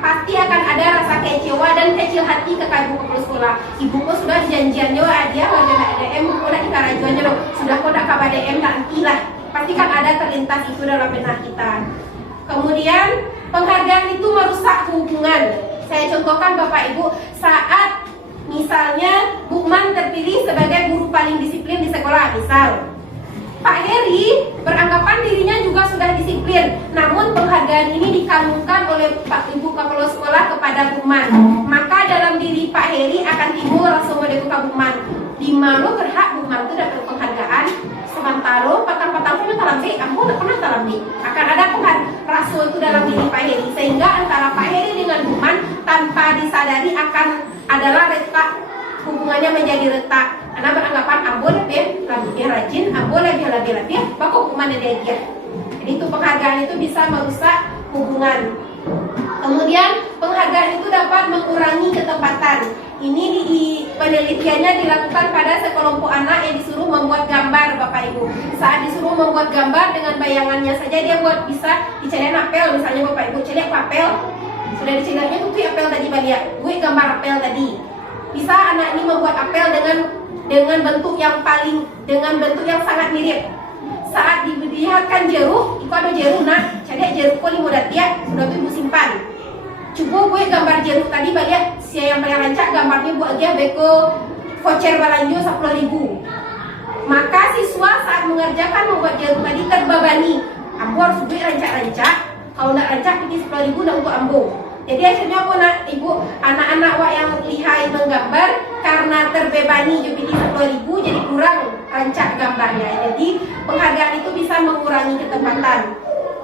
Pasti akan ada rasa kecewa dan kecil hati ke ibu kepala sekolah. Ibuku sudah janjiannya hadiah ngerjain ADM, buku udah dikarajuannya loh. Sudah kok nak kabar ADM nanti lah. Pasti kan ada terlintas itu dalam benak kita. Kemudian penghargaan itu merusak hubungan. Saya contohkan Bapak Ibu, saat misalnya Bu Man terpilih sebagai guru paling disiplin di sekolah, misal Pak Heri beranggapan dirinya juga sudah disiplin, namun penghargaan ini dikalungkan oleh Pak Ibu Kepala Sekolah kepada Bu Man. Maka dalam diri Pak Heri akan timbul rasa medeguka Bu Man. Di mana berhak Bu Man itu dapat penghargaan, sementara petang-petang itu talambi, aku tidak pernah talambi. Akan ada rasa itu dalam diri Pak Heri, sehingga Bapak Heri dengan Buman tanpa disadari akan adalah retak, hubungannya menjadi retak. Anak beranggapan ambo lebih rajin, ambo lebih maka hukumannya dia. Jadi itu penghargaan itu bisa merusak hubungan. Kemudian penghargaan itu dapat mengurangi ketepatan. Ini di penelitiannya dilakukan pada sekelompok anak yang disuruh membuat gambar, Bapak Ibu. Saat disuruh membuat gambar dengan bayangannya saja dia buat bisa dicari apel, misalnya Bapak Ibu cari apel, sudah dicarinya tuh apel tadi balik, gue gambar apel tadi. Bisa anak ini membuat apel dengan bentuk yang sangat mirip. Saat dilihatkan jeruk, itu ada jeruk nak, cari jeruk koli muda dia, sudah tuh ibu simpan. Coba gue gambar jeruk tadi balik, siapa yang paling rancak gambarnya buat dia beko voucher belanja 10.000. Maka siswa saat mengerjakan membuat jeruk tadi terbebani. Ambo harus gue rancak-rancak, kalau nak rancak pilih 10.000 nak untuk ambo. Jadi akhirnya aku nak ibu anak-anak wak yang lihai menggambar karena terbebani jadi 10.000 jadi kurang rancak gambarnya. Jadi penghargaan itu bisa mengurangi ketepatan.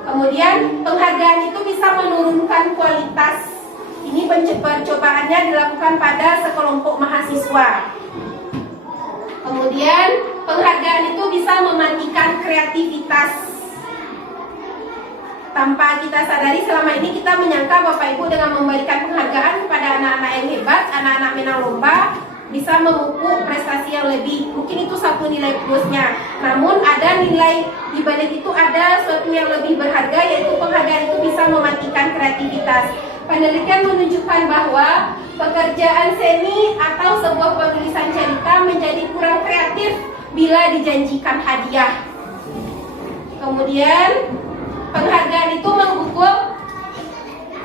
Kemudian penghargaan itu bisa menurunkan kualitas. Ini percobaannya dilakukan pada sekelompok mahasiswa. Kemudian penghargaan itu bisa mematikan kreativitas. Tanpa kita sadari selama ini kita menyangka Bapak Ibu dengan memberikan penghargaan kepada anak-anak yang hebat, anak-anak menang lomba, bisa memupuk prestasi yang lebih. Mungkin itu satu nilai plusnya. Namun ada nilai di balik itu ada sesuatu yang lebih berharga, yaitu penghargaan itu bisa mematikan kreativitas. Penelitian menunjukkan bahwa pekerjaan seni atau sebuah penulisan cerita menjadi kurang kreatif bila dijanjikan hadiah. Kemudian penghargaan itu menghukum.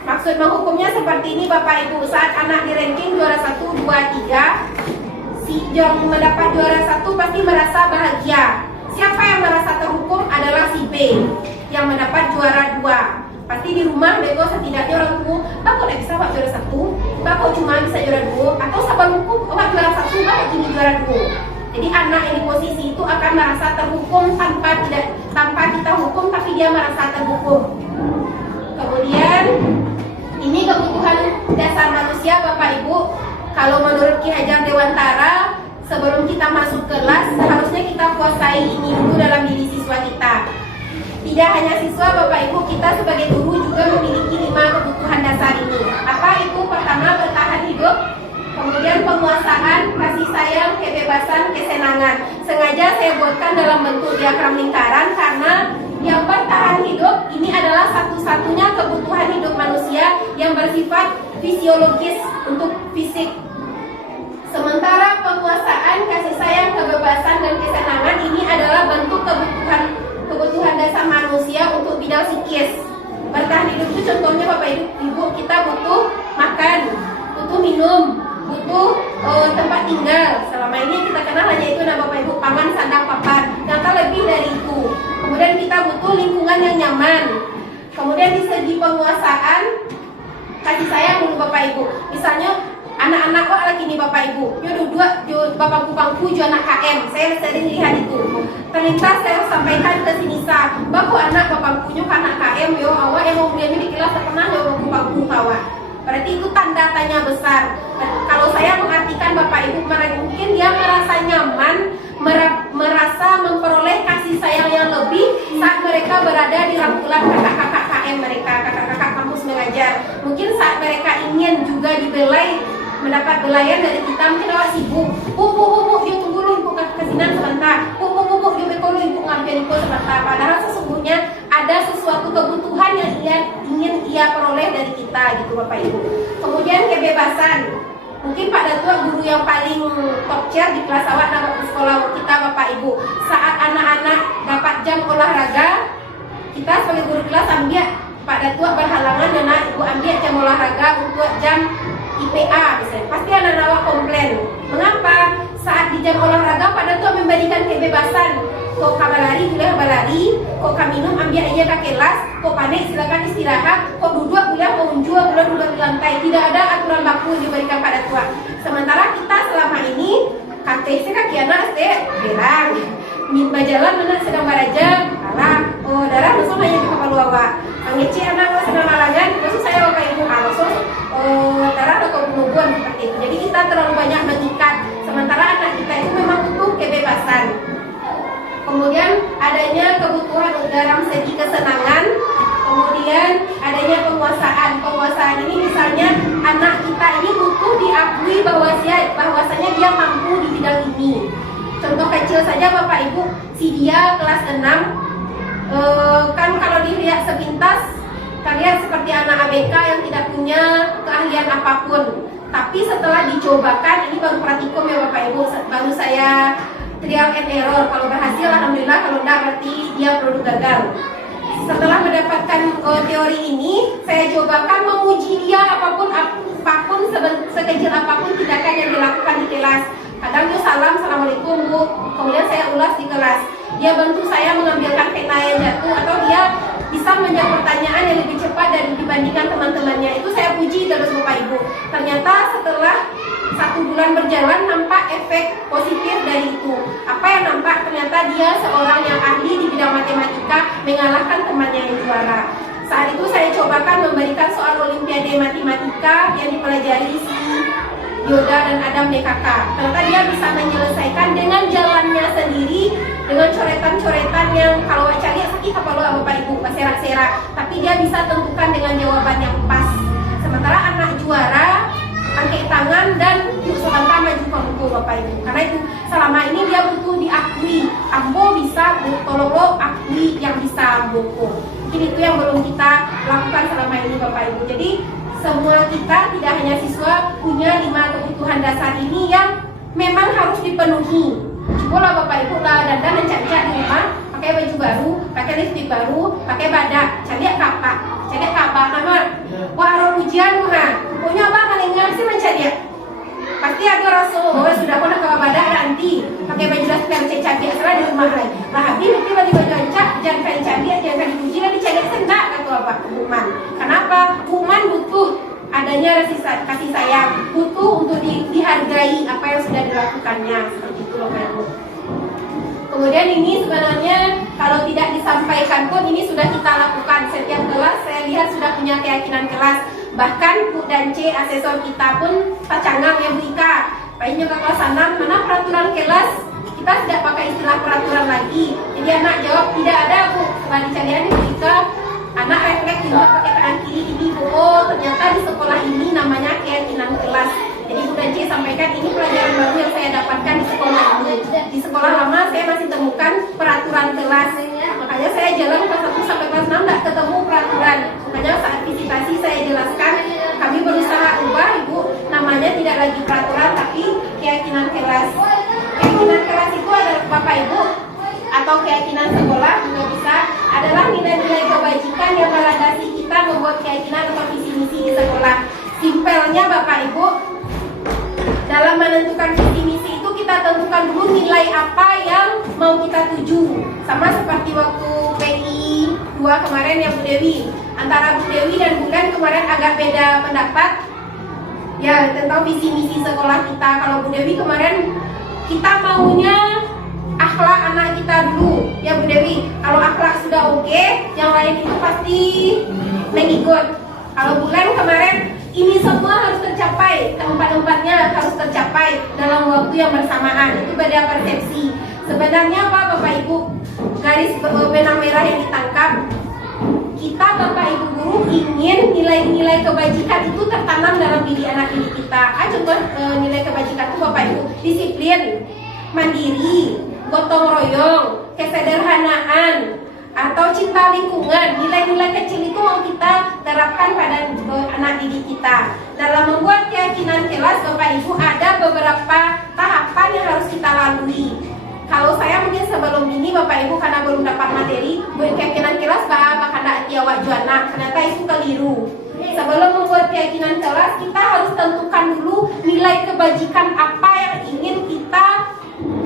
Maksud menghukumnya seperti ini Bapak Ibu. Saat anak di ranking juara 1, 2, 3, si yang mendapat juara 1 pasti merasa bahagia. Siapa yang merasa terhukum adalah si B yang mendapat juara 2. Pasti di rumah bego setidaknya orang tua, aku tidak bisa juara 1, aku cuma bisa juara 2, atau sabar hukum, juara 1, aku cuma juara 2. Jadi anak yang di posisi itu akan merasa terhukum tanpa kita hukum, tapi dia merasa terhukum. Kemudian ini kebutuhan dasar manusia Bapak Ibu. Kalau menurut Ki Hajar Dewantara, sebelum kita masuk kelas seharusnya kita kuasai ini dulu dalam diri siswa kita. Tidak hanya siswa Bapak Ibu, kita sebagai guru juga memiliki 5 kebutuhan dasar ini. Apa itu? Pertama, bertahan hidup. Kemudian penguasaan, kasih sayang, kebebasan, kesenangan. Sengaja saya buatkan dalam bentuk diagram lingkaran karena yang bertahan hidup ini adalah satu-satunya kebutuhan hidup manusia yang bersifat fisiologis untuk fisik. Sementara penguasaan, kasih sayang, kebebasan, dan kesenangan ini adalah bentuk kebutuhan dasar manusia untuk bidang psikis. Bertahan hidup itu contohnya Bapak Ibu, kita butuh makan, butuh minum, butuh tempat tinggal. Selama ini kita kenal hanya itu nah Bapak Ibu, paman, sandang, papan. Ternyata lebih dari itu. Kemudian kita butuh lingkungan yang nyaman. Kemudian di segi penguasaan, kasih sayang dulu Bapak Ibu. Misalnya anak-anak kok lagi nih Bapak Ibu, bapakku bangku jo anak KM, saya sering lihat itu. Terlintas saya sampaikan ke sinisa, baku anak bapakku nyo anak KM yo awak yang mau kuliahnya di kelas tak pernah yo bapakku kawa. Berarti itu tanda tanya besar. Kalau saya mengartikan Bapak Ibu, mungkin dia merasa nyaman, merasa memperoleh kasih sayang yang lebih saat mereka berada di rangkulan kakak-kakak KM mereka, kakak-kakak kampus mengajar. Mungkin saat mereka ingin juga dibelai, mendapat belayan dari kita, mungkin awak sibuk. Bu, dia tunggu lu, ibu kasinan sebentar. Bu, dia bekol ibu ngambil ibu sebentar. Padahal sesungguhnya ada sesuatu kebutuhan yang ingin ia peroleh dari kita, gitu Bapak Ibu. Kemudian kebebasan. Mungkin Pak Datuk guru yang paling top chair di kelas awak dan di sekolah kita Bapak Ibu. Saat anak-anak dapat jam olahraga, kita sebagai guru kelas ambil Pak Datuk berhalangan dan Ibu ambil jam olahraga untuk jam IPA misalnya. Pasti anak-anak awak komplain. Mengapa? Saat di jam olahraga Pak Datuk memberikan kebebasan. Kok kabalari boleh balari, kok minum ambil aja ke kelas, kok panik silakan istirahat, kok duduk boleh mengunjung, boleh duduk di lantai. Tidak ada aturan baku diberikan pada tua. Sementara kita selama ini KTC kaki anak bilang bajalan anak sedang baraja, darah langsung hanya di kapal luawa. Angeci anak sedang lalangan, maksud saya Bapak Ibu seperti itu. Jadi kita terlalu banyak mengikat, sementara anak kita itu memang butuh kebebasan. Kemudian adanya kebutuhan dalam segi kesenangan, kemudian adanya penguasaan. Penguasaan ini misalnya anak kita ini butuh diakui bahwasanya dia mampu di bidang ini. Contoh kecil saja Bapak Ibu, si dia kelas 6, kan kalau dilihat sepintas kalian seperti anak ABK yang tidak punya keahlian apapun. Tapi setelah dicobakan, ini baru praktikum ya Bapak Ibu, baru saya trial and error. Kalau berhasil alhamdulillah, kalau enggak berarti dia produk gagal. Setelah mendapatkan teori ini, saya cobakan menguji dia apapun sekecil apapun tindakan yang dilakukan di kelas. Kadang dia salam, assalamualaikum Bu, kemudian saya ulas di kelas. Dia bantu saya mengambilkan pena yang jatuh, atau dia bisa menjawab pertanyaan yang lebih cepat dari dibandingkan teman-temannya. Itu saya puji terus Bapak Ibu. Ternyata setelah 1 bulan berjalan nampak efek positif dari itu. Apa yang nampak? Ternyata dia seorang yang ahli di bidang matematika, mengalahkan temannya yang juara. Saat itu saya cobakan memberikan soal olimpiade matematika yang dipelajari si Yoda dan Adam DKK. Ternyata dia bisa menyelesaikan dengan jalannya sendiri, dengan coretan-coretan yang kalau cari sakit apa lo Bapak Ibu, serak-serak. Tapi dia bisa tentukan dengan jawaban yang pas. Sementara anak juara angkat tangan dan usulan maju ke buku Bapak Ibu. Karena itu selama ini dia butuh diakui. Ambo bisa, tolong lo akui yang bisa buku. Mungkin itu yang belum kita lakukan selama ini Bapak Ibu. Jadi semua kita, tidak hanya siswa, punya 5 kebutuhan dasar ini yang memang harus dipenuhi. Coba Bapak Ibu lah dandan dan cari di rumah, pakai baju baru, pakai lipstik baru, pakai badak, cari kapak nama. Wah, orang ujian mah, pokoknya apa malingnya sih mencari. Pasti ada rasa, oh sudah pernah ke badak nanti, pakai baju lipstik cari asal di rumah lagi. Nah, habis tiba-tiba baju ancak, jangan kali cari, jangan kali uji, dan dicari sendak kata apa? Hukuman. Kenapa? Hukuman butuh adanya kasih sayang, butuh untuk dihargai apa yang sudah dilakukannya, seperti itu loh Pak Ibu. Kemudian ini sebenarnya kalau tidak disampaikan pun ini sudah kita lakukan. Setiap kelas saya lihat sudah punya keyakinan kelas. Bahkan Bu dan C asesor kita pun tercangang ya Bu Ika. Paling juga kelas 6, mana peraturan kelas? Kita tidak pakai istilah peraturan lagi. Jadi anak jawab tidak ada Bu. Setelah dicari Bu Ika, anak refleks juga pakai tangan kiri ini. Oh ternyata di sekolah ini namanya keyakinan kelas. Jadi Bu dan C sampaikan ini pelajaran baru yang saya dapatkan di sekolah ini. Di sekolah lama saya masih temukan peraturan kelas. Makanya saya jalan kelas 1 sampai kelas 6 tidak ketemu peraturan. Makanya saat visitasi saya jelaskan, kami berusaha ubah Ibu, namanya tidak lagi peraturan tapi keyakinan kelas. Keyakinan kelas itu adalah Bapak Ibu, atau keyakinan sekolah juga bisa, adalah nilai-nilai kebajikan yang melandasi kita membuat keyakinan atau visi misi di sekolah. Simpelnya Bapak Ibu, dalam menentukan visi misi itu kita tentukan dulu nilai apa yang mau kita tuju. Sama seperti waktu PI 2 kemarin ya Bu Dewi. Antara Bu Dewi dan Bu Dan kemarin agak beda pendapat ya tentang visi misi sekolah kita. Kalau Bu Dewi kemarin kita maunya akhlak anak kita dulu ya Bu Dewi. Kalau akhlak sudah oke, yang lain itu pasti mengikut. Kalau bulan kemarin ini semua harus tercapai, keempat-empatnya harus tercapai dalam waktu yang bersamaan. Itu beda persepsi. Sebenarnya apa Bapak Ibu? Garis benang merah yang ditangkap, kita Bapak Ibu guru ingin nilai-nilai kebajikan itu tertanam dalam diri anak didik kita. Contoh nilai kebajikan itu Bapak Ibu, disiplin, mandiri, gotong royong, kesederhanaan, atau cinta lingkungan. Nilai-nilai kecil itu mau kita terapkan pada anak didik kita. Dalam membuat keyakinan kelas Bapak Ibu ada beberapa tahapan yang harus kita lalui. Kalau saya mungkin sebelum ini Bapak Ibu karena belum dapat materi buat keyakinan kelas bakal ada tiawak juana, ternyata itu keliru. Sebelum membuat keyakinan kelas kita harus tentukan dulu nilai kebajikan apa yang ingin kita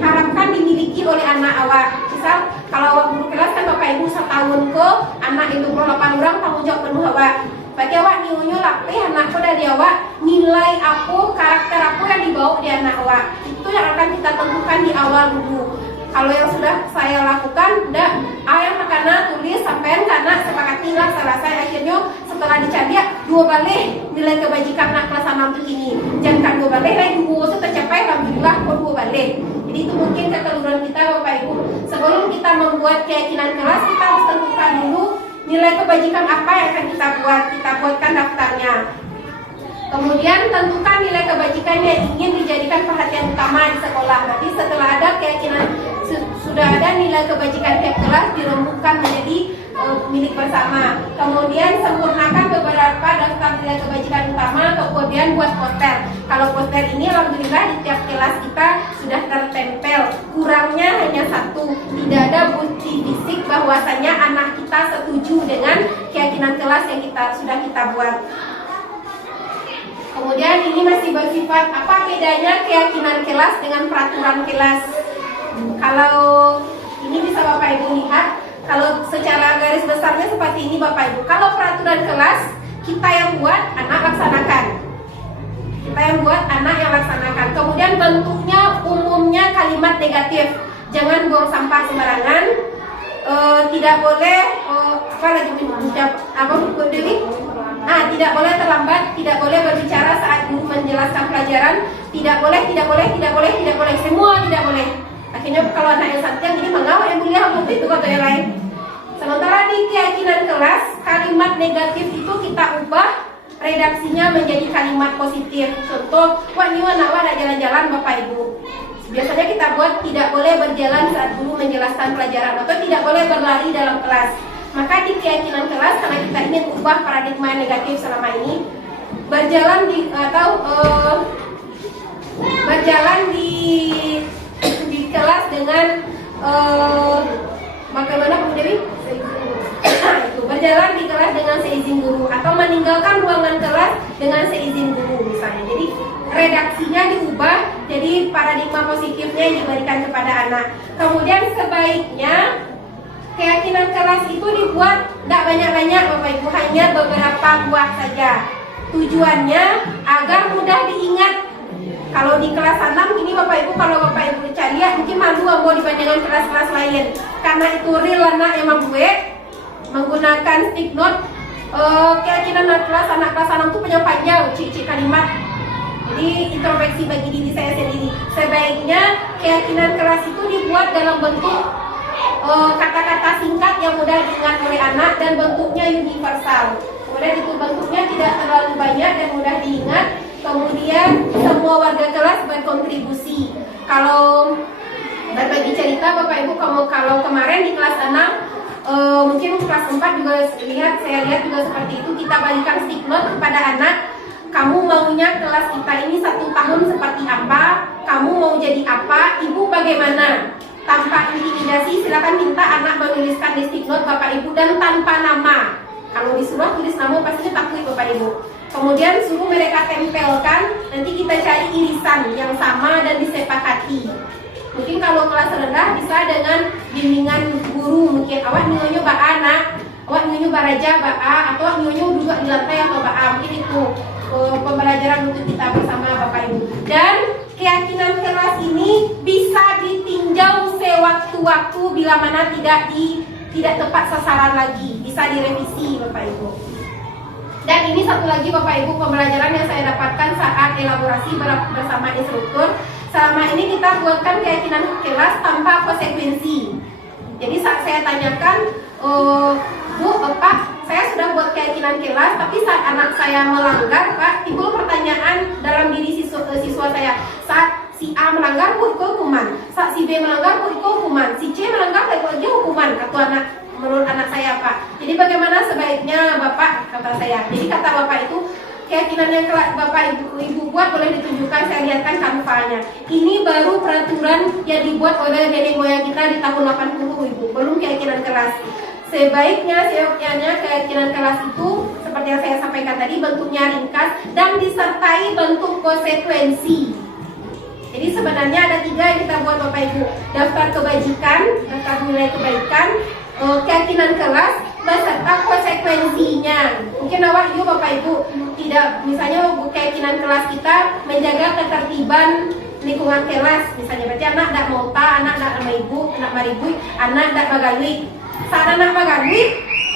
harapkan dimiliki oleh anak awak. Misal kalau awak guru kelas kan Bapak Ibu setahun ke anak itu 28 orang tanggung jawab penuh awak. Bagi awak niunyo lapeh anak ko dari awak nilai apa, karakter apa yang dibawa di anak awak. Itu yang akan kita tentukan di awal dulu. Kalau yang sudah saya lakukan, ayam karena tulis sampai karena sepakatilah selesai. Akhirnya setelah dicari 2 balik nilai kebajikan anak kelas 6 itu ini. Jangan 2 balik lagi 2 itu tercapai, alhamdulillah kok 2 balik. Jadi itu mungkin kekeluaran kita Bapak Ibu. Sebelum kita membuat keyakinan kelas, kita harus tentukan dulu nilai kebajikan apa yang akan kita buat. Kita buatkan daftarnya. Kemudian tentukan nilai kebajikan yang ingin dijadikan perhatian utama di sekolah. Nanti setelah ada keyakinan, sudah ada nilai kebajikan tiap kelas dirembukkan menjadi milik bersama. Kemudian sempurnakan beberapa daftar nilai kebajikan utama, kemudian buat poster. Kalau poster ini alhamdulillah di tiap kelas kita sudah tertempel. Kurangnya hanya 1, tidak ada bukti fisik bahwasanya anak kita setuju dengan keyakinan kelas yang sudah kita buat. Kemudian ini masih bersifat apa bedanya keyakinan kelas dengan peraturan kelas. Kalau ini bisa Bapak Ibu lihat, kalau secara garis besarnya seperti ini Bapak Ibu. Kalau peraturan kelas kita yang buat, anak laksanakan. Kita yang buat, anak yang laksanakan. Kemudian bentuknya umumnya kalimat negatif. Jangan buang sampah sembarangan. Tidak boleh tidak boleh terlambat, tidak boleh berbicara saat guru menjelaskan pelajaran, tidak boleh, semua tidak boleh. Akhirnya kalau anak yang santai ini mengawal yang mulia harus itu atau yang lain. Sementara di keyakinan kelas, kalimat negatif itu kita ubah redaksinya menjadi kalimat positif. Contoh, wah ini anak ada jalan-jalan Bapak Ibu. Biasanya kita buat tidak boleh berjalan saat guru menjelaskan pelajaran atau tidak boleh berlari dalam kelas. Maka di keyakinan kelas, karena kita ingin ubah paradigma negatif selama ini, berjalan di kelas dengan bagaimana Bu Dewi? Itu berjalan di kelas dengan seizin guru atau meninggalkan ruangan kelas dengan seizin guru misalnya. Jadi redaksinya diubah jadi paradigma positifnya yang diberikan kepada anak. Kemudian sebaiknya keyakinan kelas itu dibuat tidak banyak-banyak Bapak Ibu, hanya beberapa buah saja. Tujuannya agar mudah diingat. Kalau di kelas 6 ini Bapak Ibu, kalau Bapak Ibu cari ya mungkin malu mau dibandingkan kelas-kelas lain. Karena itu real anak emang gue menggunakan stick note. Keyakinan anak kelas 6 itu panjang ciri-ciri kalimat. Jadi introspeksi bagi diri saya sendiri. Sebaiknya keyakinan kelas itu dibuat dalam bentuk kata-kata singkat yang mudah diingat oleh anak dan bentuknya universal. Kemudian itu bentuknya tidak terlalu banyak dan mudah diingat. Kemudian semua warga kelas berkontribusi. Kalau berbagi cerita Bapak Ibu, kalau kemarin di kelas 6 mungkin kelas 4 juga saya lihat juga seperti itu, kita bagikan stick note kepada anak. Kamu maunya kelas kita ini 1 tahun seperti apa? Kamu mau jadi apa? Ibu bagaimana? Tanpa intimidasi, silakan minta anak menuliskan di stick note Bapak Ibu dan tanpa nama. Kalau disuruh tulis nama pastinya takut Bapak Ibu. Kemudian suruh mereka tempelkan, nanti kita cari irisan yang sama dan disepakati. Mungkin kalau kelas rendah bisa dengan bimbingan guru, mungkin awak nyonya ba anak, awak nyonya ba raja ba a, atau awak nyonya duduk di lantai atau ba a. Mungkin itu pembelajaran untuk kita bersama Bapak Ibu. Dan keyakinan kelas ini bisa ditinjau sewaktu-waktu bila mana tidak tepat sasaran lagi, bisa direvisi Bapak Ibu. Dan ini satu lagi Bapak Ibu pembelajaran yang saya dapatkan saat elaborasi bersama instruktur. Selama ini kita buatkan keyakinan kelas tanpa konsekuensi. Jadi saat saya tanyakan, Bu, Pak, saya sudah buat keyakinan kelas, tapi saat anak saya melanggar, Pak, timbul pertanyaan dalam diri siswa saya. Saat si A melanggar, Bu, itu hukuman. Saat si B melanggar, Bu, itu hukuman. Si C melanggar, Bu, itu hukuman. Menurut anak saya, Pak. Jadi bagaimana sebaiknya Bapak, kata saya. Jadi kata Bapak itu, keyakinan yang Bapak Ibu buat boleh ditunjukkan, saya lihatkan kanvanya. Ini baru peraturan yang dibuat oleh nenek moyang kita di tahun 80 Ibu, belum keyakinan kelas. Sebaiknya keyakinan kelas itu seperti yang saya sampaikan tadi, bentuknya ringkas dan disertai bentuk konsekuensi. Jadi sebenarnya ada 3 yang kita buat Bapak Ibu: daftar kebajikan, daftar nilai kebaikan, keyakinan kelas beserta konsekuensinya. Mungkin awak Bapak Ibu tidak, misalnya keyakinan kelas kita menjaga ketertiban lingkungan kelas, misalnya berarti anak dak mau ta, anak dak sama ibu, anak maribui, anak dak bagalui. Saat anak bagalui,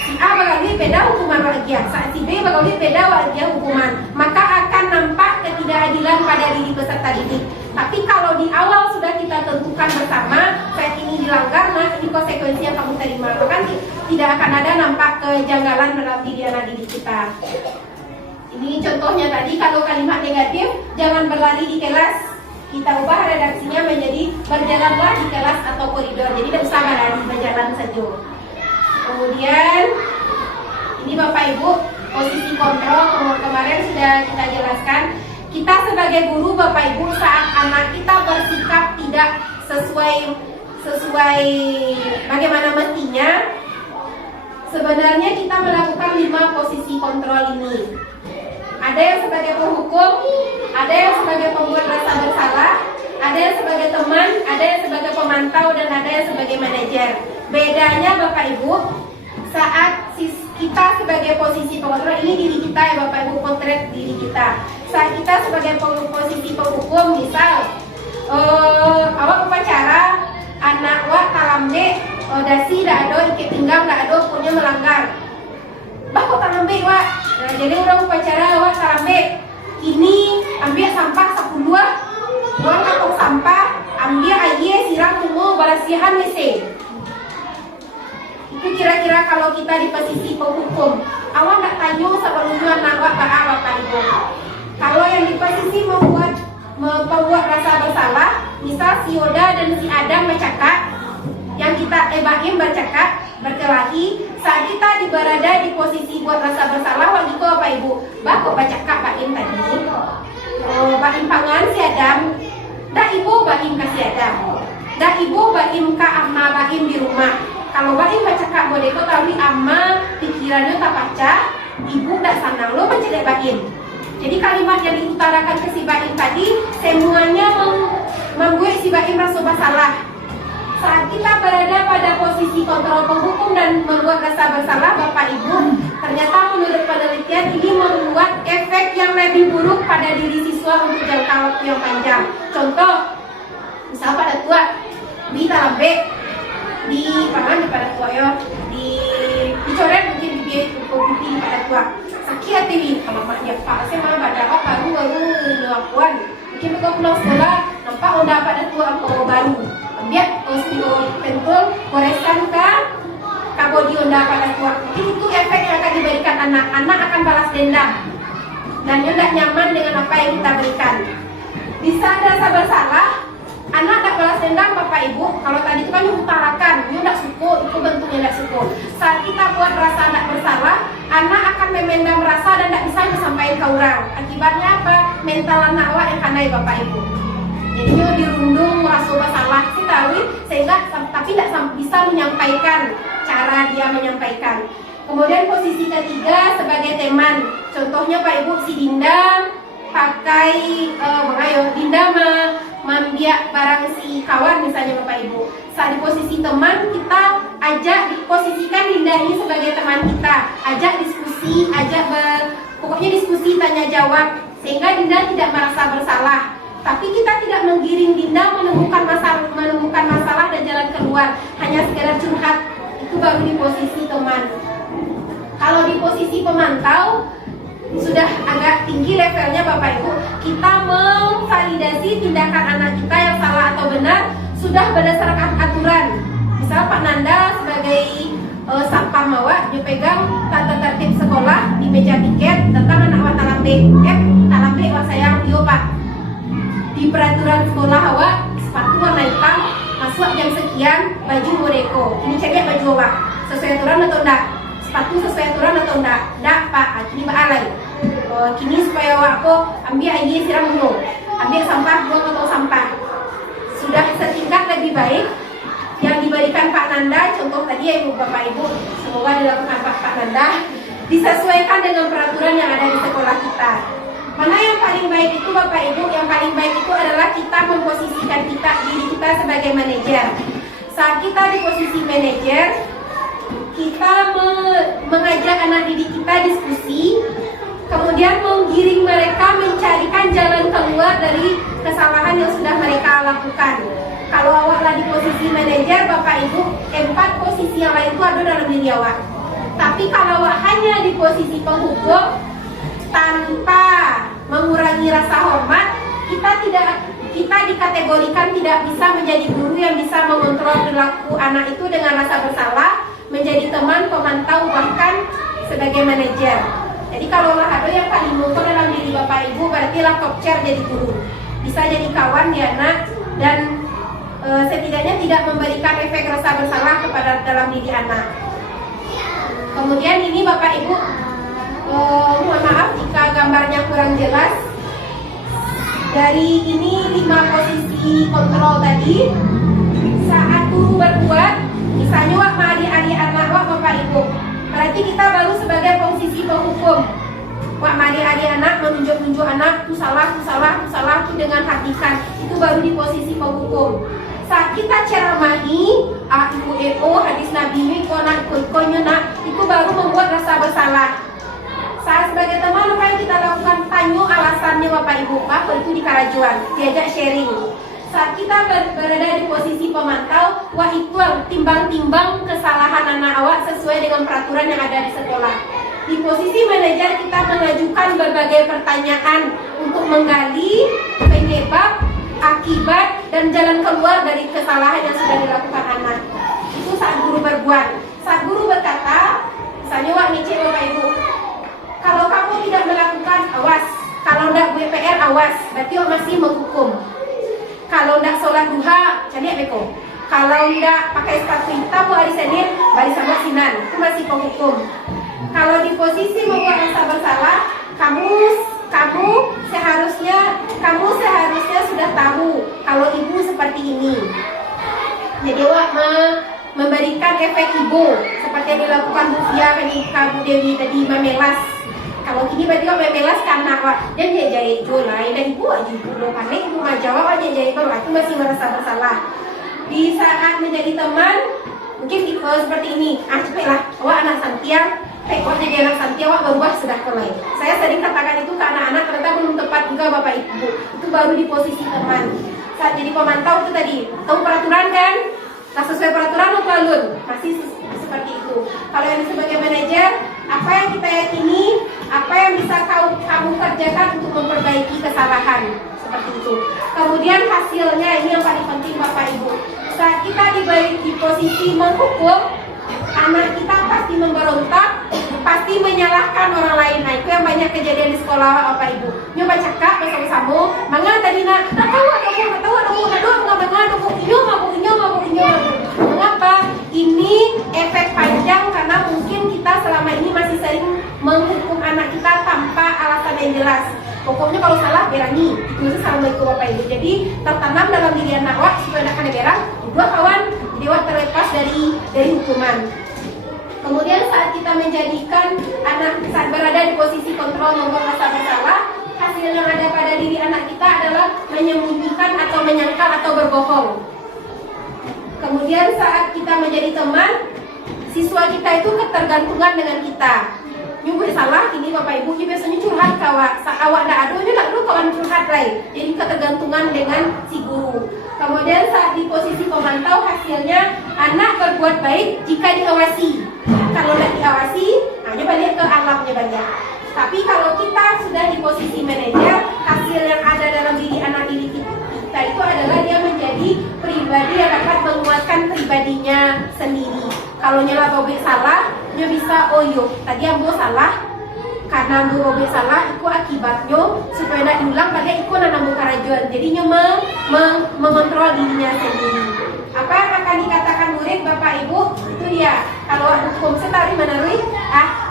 si A bagalui beda hukuman wagia, saat si B bagalui beda wagia hukuman, maka akan nampak ketidakadilan pada diri peserta didik. Tapi kalau di awal sudah kita tentukan bersama, saat ini dilanggar, nah ini konsekuensi yang kamu terima, maka tidak akan ada nampak kejanggalan dalam diri anak didik kita. Ini contohnya tadi, kalau kalimat negatif, jangan berlari di kelas. Kita ubah redaksinya menjadi berjalanlah di kelas atau koridor. Jadi tidak usah berlari, berjalan saja. Kemudian, ini Bapak Ibu, posisi kontrol kemarin sudah kita jelaskan. Kita sebagai guru Bapak Ibu, saat anak kita bersikap tidak sesuai bagaimana mestinya, sebenarnya kita melakukan 5 posisi kontrol ini. Ada yang sebagai penghukum, ada yang sebagai pembuat rasa bersalah, ada yang sebagai teman, ada yang sebagai pemantau, dan ada yang sebagai manajer. Bedanya Bapak Ibu, saat kita sebagai posisi pengontrol, ini diri kita ya Bapak Ibu, potret diri kita. Saat kita sebagai posisi penghukum, misal awak upacara, anak wak kalamde, dasi dak ada, ikat pinggang dak ada, pokoknya melanggar. Bakok kalambe wak. Nah, jadi orang upacara awak kalambe. Ini ambil sampah 10 buang kantong sampah, ambil air siram tunggu barasihan WC. Itu kira-kira kalau kita di posisi penghukum. Awak nak tanya sebelumnya anak awak Bapak Ibu. Kalau yang di posisi membuat rasa bersalah, misal si Yoda dan si Adam bercakap, yang kita Baim bercakap, berkelahi, saat kita berada di posisi buat rasa bersalah, wajib Bapak Ibu, bakok bercakap Baim tadi. Baim pangan si Adam, dah ibu Baim kasih Adam, dah ibu Baim ka amma Baim di rumah. Kalau Baim bercakap bodeko tapi amma pikirannya tak baca, ibu dah sanang lo mencegah Baim. Jadi kalimat yang diutarakan ke si Baim tadi semuanya membuat si Baim rasa bersalah. Saat kita berada pada posisi kontrol penghukum dan membuat rasa bersalah Bapak Ibu, ternyata menurut penelitian ini membuat efek yang lebih buruk pada diri siswa untuk jangka waktu yang panjang. Contoh, misal pada tua di talambe, di pangan pada tua ya, dicoret mungkin di biaya pipi pada tua. Sakit hati kalau mak dia pak, saya mah pada apa baru ngelakuan. Mungkin mereka pulang sekolah, nampak udah pada tua apa baru. Biar osteo pentul goreskan ke kabodi onda pada tua. Itu efek yang akan diberikan anak. Anak akan balas dendam dan dia tidak nyaman dengan apa yang kita berikan. Bisa ada rasa bersalah, anak tak balas dendam Bapak Ibu. Kalau tadi itu kan diutarakan, dia tidak suka, itu bentuknya tidak suka. Saat kita buat rasa tidak bersalah, anak akan memendam rasa dan tidak bisa disampaikan ke orang. Akibatnya apa? Mental anak awak yang kanai Bapak Ibu. Jadinya dirundung merasa bersalah sih tahu, sehingga tapi tidak bisa menyampaikan cara dia menyampaikan. Kemudian posisi ketiga sebagai teman. Contohnya Pak Ibu, si Dinda pakai Dinda membiak barang si kawan misalnya Bapak Ibu. Saat di posisi teman, kita ajak diposisikan Dinda ini sebagai teman kita, ajak diskusi, pokoknya diskusi tanya jawab, sehingga Dinda tidak merasa bersalah. Tapi kita tidak menggiring Dinda menemukan masalah dan jalan keluar, hanya sekedar curhat. Itu baru di posisi teman. Kalau di posisi pemantau sudah agak tinggi levelnya Bapak Ibu, kita memvalidasi tindakan anak kita yang salah atau benar sudah berdasarkan aturan. Misal Pak Nanda sebagai satpam mawak, dia pegang tata tertib sekolah di meja tiket tentang anak awak talambe. Talambe wak sayang, yo Pak. Di peraturan sekolah awak sepatu warna hitam, masuk jam sekian, baju modeko. Ini ceknya baju awak sesuai aturan atau enggak? Sepatu sesuai aturan atau enggak? Enggak Pak, kini Pak alay. Kini supaya awak ambil air siram dulu, ambil sampah buang atau sampah. Sudah setingkat lebih baik yang diberikan Pak Nanda. Contoh tadi ya Ibu Bapak Ibu, semoga dilakukan Pak Nanda, disesuaikan dengan peraturan yang ada di sekolah kita. Mana yang paling baik itu Bapak Ibu? Yang paling baik itu adalah kita memposisikan diri kita sebagai manajer. Saat kita di posisi manajer, kita mengajak anak didik kita diskusi, kemudian menggiring mereka mencarikan jalan keluar dari kesalahan yang sudah mereka posisi manajer Bapak Ibu, 4 posisi yang lain itu ada dalam diri awak. Tapi kalau awak hanya di posisi penghukum tanpa mengurangi rasa hormat, kita dikategorikan tidak bisa menjadi guru yang bisa mengontrol perilaku anak itu dengan rasa bersalah, menjadi teman, pemantau, bahkan sebagai manajer. Jadi kalau ada yang paling mengukur dalam diri Bapak Ibu, berarti lah top chair jadi guru, bisa jadi kawan di anak, dan setidaknya tidak memberikan efek rasa bersalah kepada dalam diri anak. Kemudian ini Bapak Ibu, mohon maaf jika gambarnya kurang jelas. Dari ini 5 posisi kontrol tadi, saat guru berbuat, misalnya wak adik-adik anak wak Bapak Ibu, berarti kita baru sebagai posisi penghukum. Wak adik-adik anak menunjuk-nunjuk anak, tu salah, tu dengan hatikan, itu baru di posisi penghukum. Saat kita ceramahi, ibu EO, hadis Nabi, konak, itu baru membuat rasa bersalah. Saat sebagai teman, apa yang kita lakukan? Tanya alasannya Bapak Ibu, apa itu di karajuan, diajak sharing. Saat kita berada di posisi pemantau, wah itu timbang-timbang kesalahan anak awak sesuai dengan peraturan yang ada di sekolah. Di posisi manajer, kita mengajukan berbagai pertanyaan untuk menggali penyebab, akibat, dan jalan keluar dari kesalahan yang sudah dilakukan anak. Itu saat guru berbuat. Saat guru berkata, misalnya wak ngecek Bapak Ibu, kalau kamu tidak melakukan, awas. Kalau tidak BPR, awas. Berarti wak masih menghukum. Kalau tidak sholat duha, cari beko. Kalau tidak pakai sepatu hitam hari Senin, bari sama sinan, itu masih penghukum. Kalau di posisi membuat rasa bersalah, kamu seharusnya sudah tahu kalau ibu seperti ini. Jadi wak memberikan efek ibu seperti yang dilakukan Bu Fia, Bu Dewi tadi memelas. Kalau ini berarti wak memelas karena wak dan dia jahit julai dan ibu aja ibu dong, karena ibu ngajawab aja jahit baru itu masih merasa bersalah. Di saat menjadi teman mungkin seperti ini, cepatlah wak anak santiang. Wak jadi anak santia, wak berubah sudah mulai. Saya sering katakan itu ke anak-anak, ternyata belum tepat juga Bapak Ibu. Itu baru di posisi teman. Saat jadi pemantau itu tadi, tahu peraturan kan? Tak sesuai peraturan atau alun? Masih seperti itu. Kalau yang sebagai manajer, apa yang kita yakini, apa yang bisa kamu kerjakan untuk memperbaiki kesalahan. Seperti itu. Kemudian hasilnya, ini yang paling penting Bapak Ibu. Saat kita di posisi menghukum, anak kita pasti memberontak, pasti menyalahkan orang lain. Nah itu yang banyak kejadian di sekolah Bapak Ibu. Nyoba cakap bersama-sama, mangga tadi nak tahu mengapa? Ini efek panjang karena mungkin kita selama ini masih sering menghukum anak kita tanpa alasan yang jelas. Pokoknya kalau salah berani, itu assalamualaikum Bapak Ibu. Jadi tertanam dalam diri anak wak supaya anak kena berang, dua kawan, jadi wak terlepas dari hukuman. Kemudian saat kita menjadikan anak saat berada di posisi kontrol membuat rasa bersalah, hasil yang ada pada diri anak kita adalah menyembunyikan atau menyangkal atau berbohong. Kemudian saat kita menjadi teman, siswa kita itu ketergantungan dengan kita. Nyubuh salah, ini Bapak Ibu, ini biasanya curhat kawak. Awak dah ada, ini tak dulu kawan curhat lain. Jadi ketergantungan dengan si guru. Kemudian saat di posisi pemantau, hasilnya anak berbuat baik jika diawasi. Kalau tidak diawasi, hanya balik ke alamnya banyak. Tapi kalau kita sudah di posisi manajer, hasil yang ada dalam diri anak diri kita itu adalah dia menjadi pribadi yang dapat menguatkan pribadinya sendiri. Kalau nyala bobek salah, dia bisa yuk, tadi ambo salah, karena ambo bobek salah, itu akibatnya supaya tidak diulang, pada itu nanambo karajuan. Jadinya mengontrol dirinya sendiri. Apa yang akan dikatakan murid Bapak Ibu itu dia. Kalau hukum setari menarui,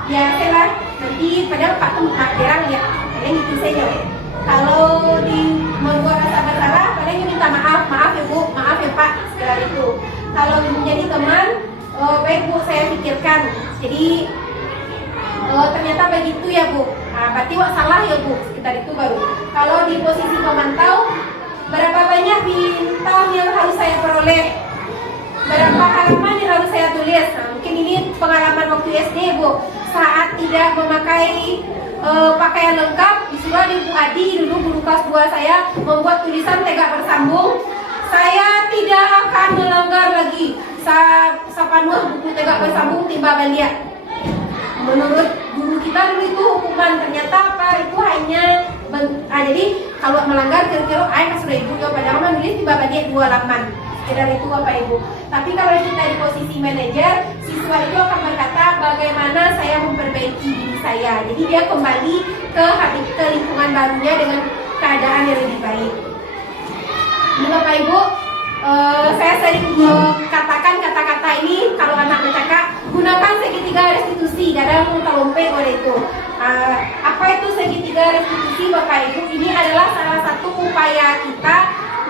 biasalah nanti padahal Pak tuh berang ya, kalian itu saja. Kalau di membuat rasa bersalah, kalian minta maaf ya Bu, maaf ya Pak, segala itu. Kalau menjadi teman, baik Bu, saya pikirkan. Jadi ternyata begitu ya Bu. Berarti wak salah ya Bu, sekitar itu baru. Kalau di posisi pemantau, berapa banyak bintang yang harus saya peroleh? Berapa halaman yang harus saya tulis? Mungkin ini pengalaman waktu SD Bu. Saat tidak memakai pakaian lengkap, disuruh Ibu Adi, dulu guru kelas 2 saya, membuat tulisan tegak bersambung. Saya tidak akan melanggar lagi. Sapanua buku tegak bersambung tiba baliak. Menurut guru kita dulu itu hukuman, ternyata apa itu hanya jadi kalau melanggar kira-kira ayah sudah ibu ya padahal menulis tiba baliak 2 halaman. Sekedar itu apa ibu. Tapi kalau kita di posisi manajer, siswa itu akan berkata bagaimana saya memperbaiki diri saya. Jadi dia kembali ke lingkungan barunya dengan keadaan yang lebih baik. Ini Bapak Ibu, saya sering katakan kata-kata ini kalau anak bercakap, gunakan segitiga restitusi dalam talompe oleh itu. Apa itu segitiga restitusi Bapak Ibu? Ini adalah salah satu upaya kita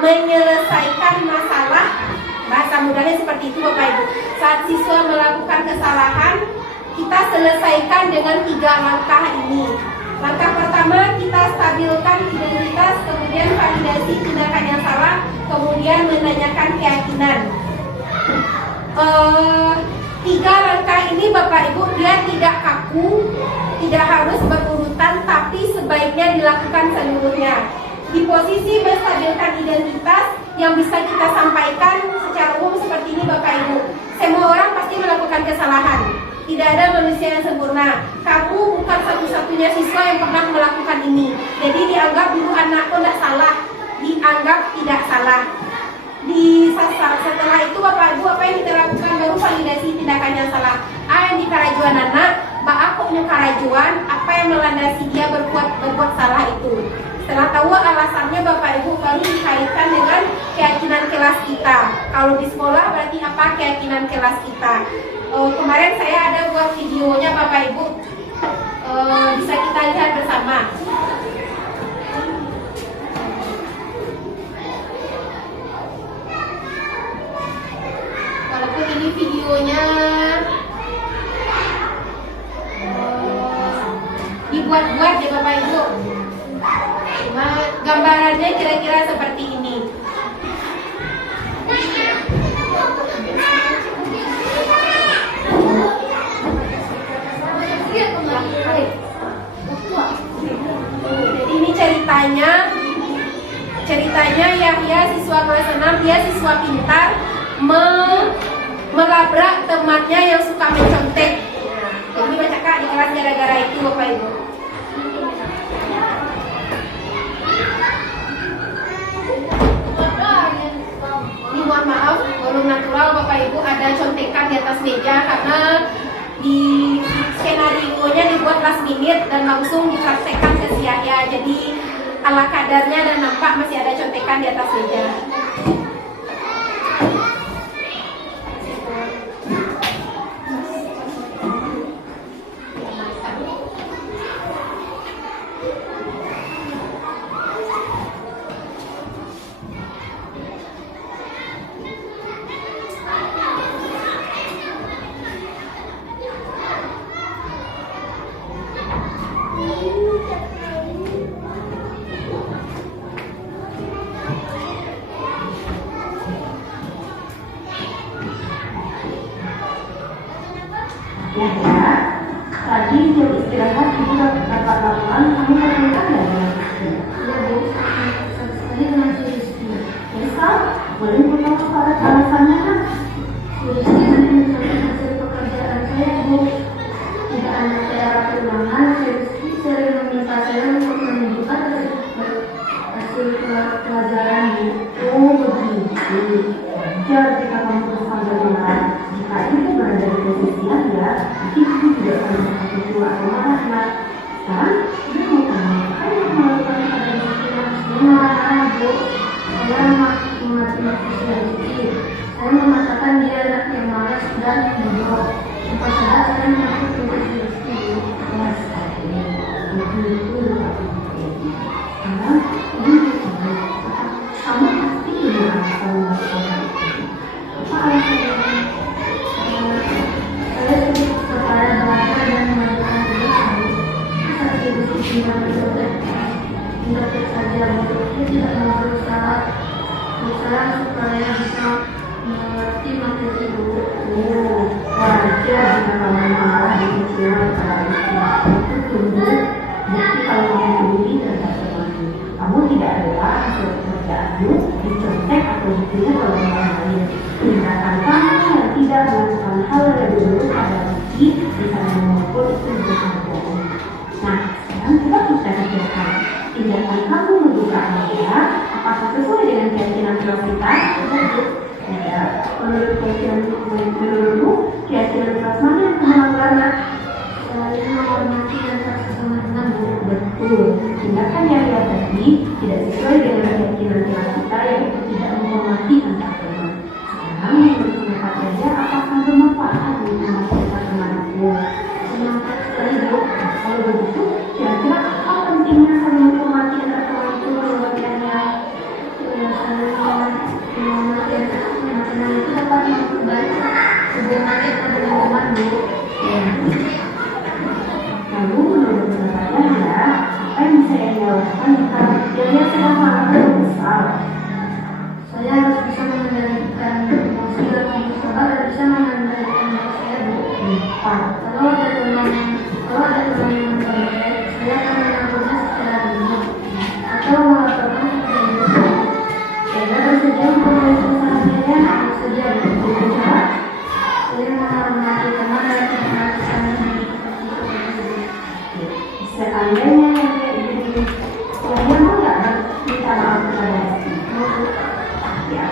menyelesaikan masalah. Bahasa mudahnya seperti itu Bapak Ibu. Saat siswa melakukan kesalahan, kita selesaikan dengan 3 langkah ini. Langkah pertama, kita stabilkan identitas, kemudian validasi tindakan yang salah, kemudian menanyakan keyakinan. 3 langkah ini Bapak Ibu, dia tidak kaku, tidak harus berurutan, tapi sebaiknya dilakukan seluruhnya. Di posisi menstabilkan identitas, yang bisa kita sampaikan secara umum seperti ini Bapak Ibu. Semua orang pasti melakukan kesalahan. Tidak ada manusia yang sempurna. Kamu bukan satu-satunya siswa yang pernah melakukan ini. Jadi dianggap dulu anakku tidak salah, dianggap tidak salah. Setelah itu Bapak Ibu apa yang kita lakukan baru validasi tindakan yang salah. Yang di karajuan anak, aku punya karajuan, apa yang melandasi dia berbuat salah itu. Setelah tahu alasannya Bapak Ibu baru dikaitkan dengan keyakinan kelas kita. Kalau di sekolah berarti apa keyakinan kelas kita. Kemarin saya ada buat videonya Bapak Ibu, bisa kita lihat bersama. Walaupun ini videonya dibuat-buat ya Bapak Ibu, cuma gambarannya kira-kira seperti ini. Jadi ini ceritanya Yahya siswa kelas 6, dia siswa pintar melabrak temannya yang suka mencontek. Jadi baca kak di kelas gara-gara itu Bapak Ibu. Ini mohon maaf, belum natural Bapak Ibu ada contekan di atas meja karena di skenario-nya dibuat last minute dan langsung dipraktekkan ke si Yahya. Jadi ala kadarnya dan nampak masih ada contekan di atas meja. Ya, tadi jam istirahat ibu dapat laporan, kamu kerjakan ya? Iya bu, sekali dengan Rizky. Besok, boleh beritahu kepada alasannya kan? Rizky nanti mencari hasil pekerjaan saya bu. Tidak ada cara keulangan, Rizky sering meminta saya untuk menunjukkan hasil pelajaran bu. Oh begitu. Jadi kamu berusaha benar. Jika ibu berada di posisi Anda, ibu tidak akan menjadi tua atau marah. Sekarang, ibu mau tanyakan yang melakukan pada benar, bu. Saya menghormati saya kecil. Saya mengatakan dia anak yang malas dan bodoh. Supaya saya mengaku tugas Rizky. Ya, sekali. Begitu, sekarang, ibu bertanya, kamu pasti tidak akan melakukan apa alasannya? Saya sedikit kepada bahasa dan mengatakan tugas saya sibuk dengan mendapat saja saya tidak mau berusaha supaya bisa mengerti materi itu. Oh, wajar jika kamu marah dan kecewa pada itu tunggu bukti kalau kamu peduli terhadap temanmu. Kamu tidak rela hasil pekerjaanmu dicontek atau buktinya kalau orang lain. Tindakan kamu yang tidak melakukan hal yang buruk pada bukti misalnya memukul itu juga sangat bohong. Nah, sekarang kita bisa kerjakan. Tindakan kamu membuka media, apakah sesuai dengan keyakinan kelas kita? Ya, menurut menurutmu keyakinan kelas mana yang melanggar? Selalu menghormati antar sesama temanmu. Betul. Tindakan yang dia tadi tidak sesuai dengan keyakinan kelas kita yang itu tidak menghormati antar teman. Sekarang menurut pendapat dia, apakah bermanfaat untuk menghormati temanku? Bermanfaat sekali, Bu. Kalau begitu, kira-kira apa pentingnya saling menghormati antar teman itu menurutnya? Menghormati antar teman itu dapat memperbaiki hubungan kita dengan teman, Bu. Lalu menurut pendapat Anda, apa yang bisa Anda lakukan jika dia sedang marah besar? Saya harus bisa mengendalikan emosi dan sabar dan bisa mengendalikan diri saya, Bu. Kalau ada teman yang berbeda, saya akan menangguhnya secara bijak atau melaporkan kepada ibu. Saya bersedia untuk melakukan saya harus saja dengan cara saya menghormati teman dan menghormati Seandainya dia mau nggak minta maaf kepada ya,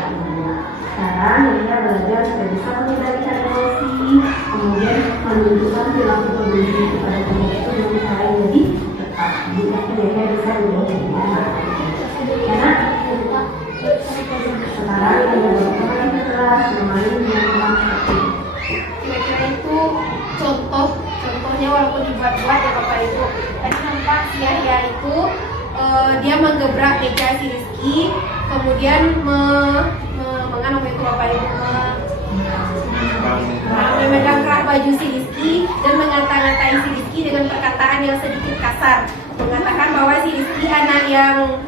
sekarang dia belajar supaya bisa mengendalikan emosi, kemudian menunjukkan perilaku peduli kepada teman itu dengan cara yang lebih tepat. Jadi dia bisa menjadi karena sekarang dia bermain keras, bermain dengan teman seperti itu. Kira-kira itu contohnya walaupun dibuat-buat ya Bapak Ibu. Tadi nampak si Yahya itu dia menggebrak meja si Rizky, kemudian mengapa itu Bapak Ibu memegang kerah baju si Rizky dan mengata-ngatai si Rizky dengan perkataan yang sedikit kasar, mengatakan bahwa si Rizky anak yang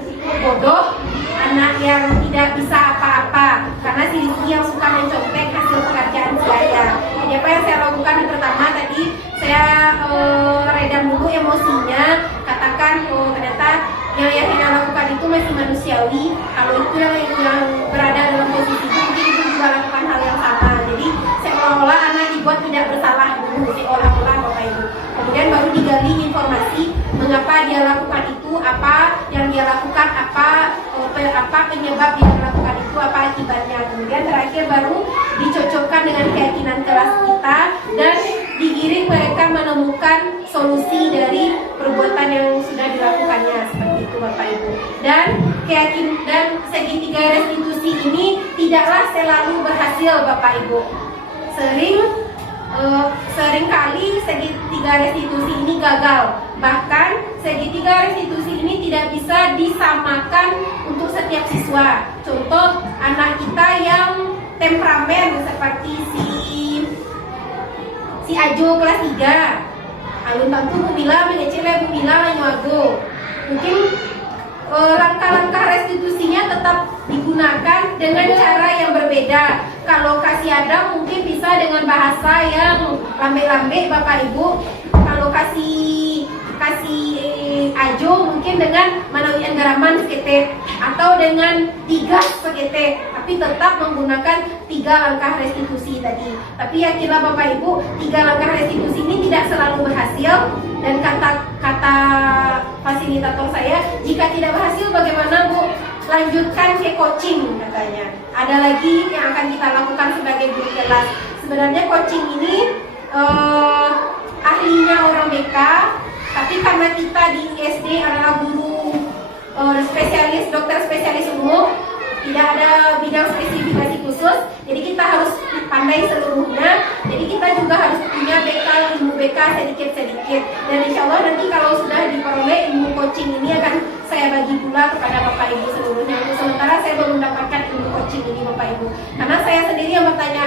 bodoh, anak yang tidak bisa apa-apa karena si Rizky yang suka mencontek hasil pekerjaan saya. Jadi apa yang saya lakukan yang pertama tadi saya redam dulu emosinya, katakan ternyata yang Yahya lakukan itu masih manusiawi. Kalau itu yang berada dalam posisi itu mungkin itu juga lakukan hal yang sama. Jadi seolah-olah anak dibuat tidak bersalah dulu, seolah-olah Bapak Ibu. Kemudian baru digali informasi mengapa dia lakukan itu, apa yang dia lakukan, apa penyebab dia melakukan itu, apa akibatnya. Kemudian terakhir baru dicocokkan dengan keyakinan kelas kita dan digiring mereka menemukan solusi dari perbuatan yang sudah dilakukannya, seperti itu Bapak Ibu. Dan segitiga restitusi ini tidaklah selalu berhasil Bapak Ibu. Seringkali segitiga restitusi ini gagal. Bahkan segitiga restitusi ini tidak bisa disamakan untuk setiap siswa. Contoh anak kita yang temperamen seperti si Ajo kelas 3. Alun tentu Bu Mila mengecilnya Bu Mila nyuago. Mungkin langkah-langkah restitusinya tetap digunakan dengan cara yang berbeda. Kalau kasih Adam mungkin bisa dengan bahasa yang lambe-lambe Bapak Ibu. Kalau kasih Ajo mungkin dengan manawian garaman sekete atau dengan tiga sekete, tapi tetap menggunakan 3 langkah restitusi tadi. Tapi yakinlah Bapak Ibu, 3 langkah restitusi ini tidak selalu berhasil. Dan kata fasilitator saya, jika tidak berhasil bagaimana Bu? Lanjutkan ke coaching katanya. Ada lagi yang akan kita lakukan sebagai guru kelas. Sebenarnya coaching ini ahlinya orang BK, tapi karena kita di ISD adalah guru spesialis, dokter spesialis umum, tidak ada bidang spesifikasi khusus, jadi kita harus pandai seluruhnya. Jadi kita juga harus punya ilmu BK sedikit-sedikit. Dan insya Allah nanti kalau sudah diperoleh ilmu coaching ini akan saya bagi pula kepada Bapak Ibu seluruhnya. Untuk sementara saya belum mendapatkan ilmu coaching ini Bapak Ibu, karena saya sendiri yang bertanya,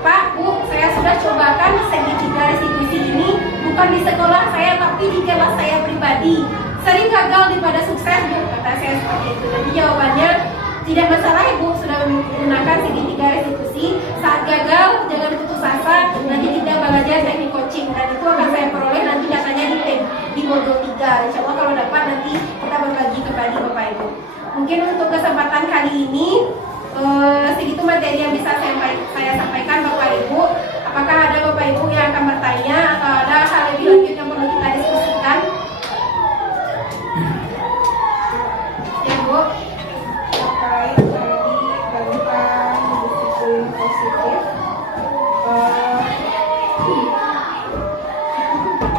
Pak, Bu, saya sudah cobakan segitiga restitusi ini bukan di sekolah saya tapi di kelas saya pribadi. Sering gagal daripada sukses Bu, kata saya seperti itu. Jadi jawabannya tidak masalah Ibu, sudah menggunakan segitiga restitusi. Saat gagal jangan putus asa, nanti kita belajar teknik coaching dan itu akan saya peroleh nanti datanya di modul 3. Insya Allah kalau dapat nanti kita berbagi kembali Bapak Ibu. Mungkin untuk kesempatan kali ini segitu materi yang bisa saya sampaikan Bapak Ibu. Apakah ada Bapak Ibu yang akan bertanya atau ada hal lebih lanjut yang perlu kita diskusikan? Ya Bu. Terkait tadi tentang disiplin positif,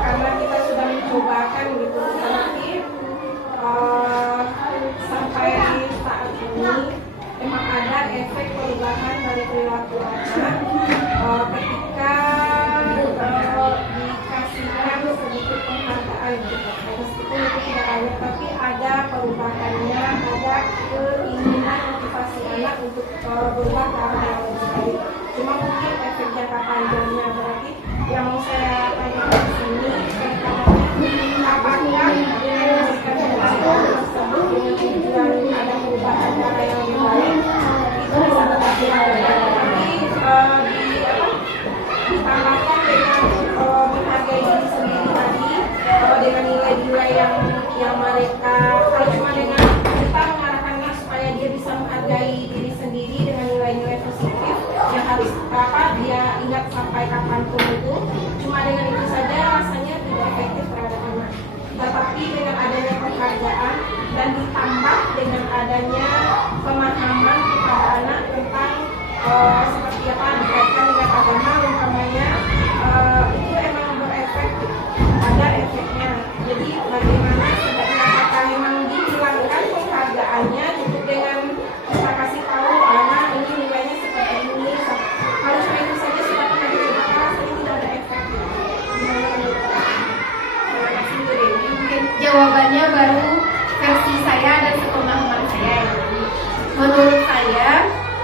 karena kita sudah mencobakan gitu, tapi sampai saat ini memang ada efek perubahan dari perilaku anak ketika dikasihkan sedikit penghargaan gitu. Meskipun itu tidak banyak, tapi ada perubahannya, ada keinginan motivasi anak untuk berubah ke arah yang lebih baik. Cuma mungkin efek jangka panjangnya, berarti yang mau saya tanyakan di sini apakah dengan memberikan penghargaan tersebut dengan tujuan ada perubahan cara yang lebih baik itu bisa tetapi ditambahkan dengan menghargai diri sendiri tadi, dengan nilai-nilai yang mereka, kalau cuma dengan kita mengarahkannya supaya dia bisa menghargai diri sendiri dengan nilai-nilai positif yang harus dia ingat sampai kapanpun itu, cuma dengan itu saja rasanya tidak efektif terhadap anak. Tetapi dengan adanya penghargaan dan ditambah dengan adanya pemahaman kepada anak tentang seperti apa dikaitkan dengan agama, umpamanya itu emang berefek, ada efeknya. Jadi bagaimana sebenarnya, apakah memang dihilangkan penghargaannya cukup dengan kita kasih tahu anak ini nilainya seperti ini, harus itu saja supaya nanti kita rasanya tidak ada efek. Gimana menurut Terima kasih Bu Dewi. Mungkin jawabannya baru versi saya dan sepemahaman saya. Menurut saya,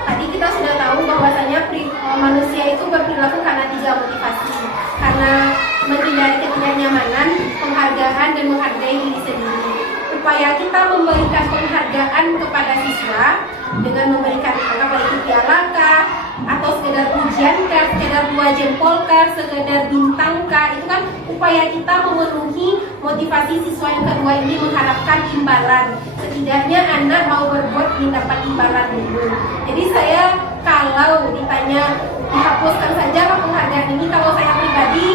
tadi kita sudah tahu bahwasanya manusia itu berperilaku karena 3 motivasi. Karena menghindari ketidaknyamanan, penghargaan, dan menghargai diri sendiri. Upaya kita memberikan penghargaan kepada siswa dengan memberikan apa itu piala kah, atau sekedar pujian kah, sekedar 2 jempol kah, sekedar bintang kah, itu kan upaya kita memenuhi motivasi siswa yang kedua ini mengharapkan imbalan. Setidaknya anak mau berbuat mendapat imbalan dulu. Jadi saya kalau ditanya dihapuskan saja penghargaan ini, kalau saya pribadi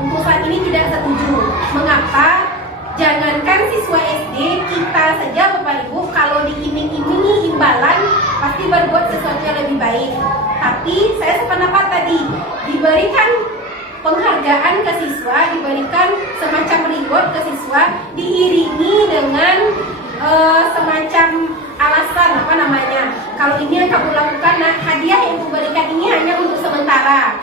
untuk saat ini tidak setuju. Mengapa? Jangankan siswa SD, kita saja Bapak Ibu kalau diiming-imingi imbalan pasti berbuat sesuatu yang lebih baik. Tapi saya sependapat tadi, diberikan penghargaan ke siswa, diberikan semacam reward ke siswa, diiringi dengan semacam alasan apa namanya. Kalau ini yang kamu lakukan, nah hadiah yang kuberikan ini hanya untuk sementara.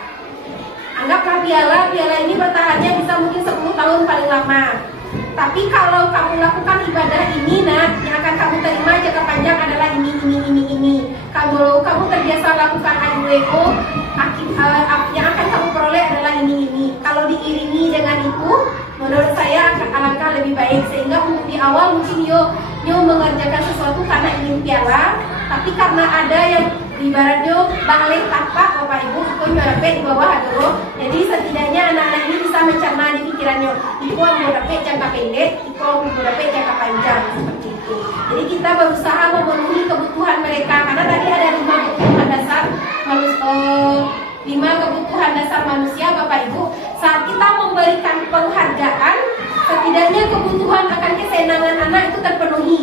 Anggaplah piala ini bertahannya bisa mungkin 10 tahun paling lama. Tapi kalau kamu lakukan ibadah ini, nah yang akan kamu terima jangka panjang adalah ini. Kalau kamu terbiasa lakukan IWO, yang akan kamu peroleh adalah ini. Kalau diiringi dengan itu, menurut saya akan alangkah lebih baik. Sehingga untuk di awal mungkin yo mengerjakan sesuatu karena ingin piala, tapi karena ada yang ibaratnya balik tapak Bapak Ibu, itu nyampe di bawah dulu. Jadi setidaknya anak-anak ini bisa mencerna di pikirannya. Itu mau dapat jangka pendek, itu mau dapat jangka panjang seperti itu. Jadi kita berusaha memenuhi kebutuhan mereka, karena tadi ada 5 kebutuhan dasar manusia Bapak Ibu. Saat kita memberikan penghargaan, setidaknya kebutuhan akan kesenangan anak itu terpenuhi.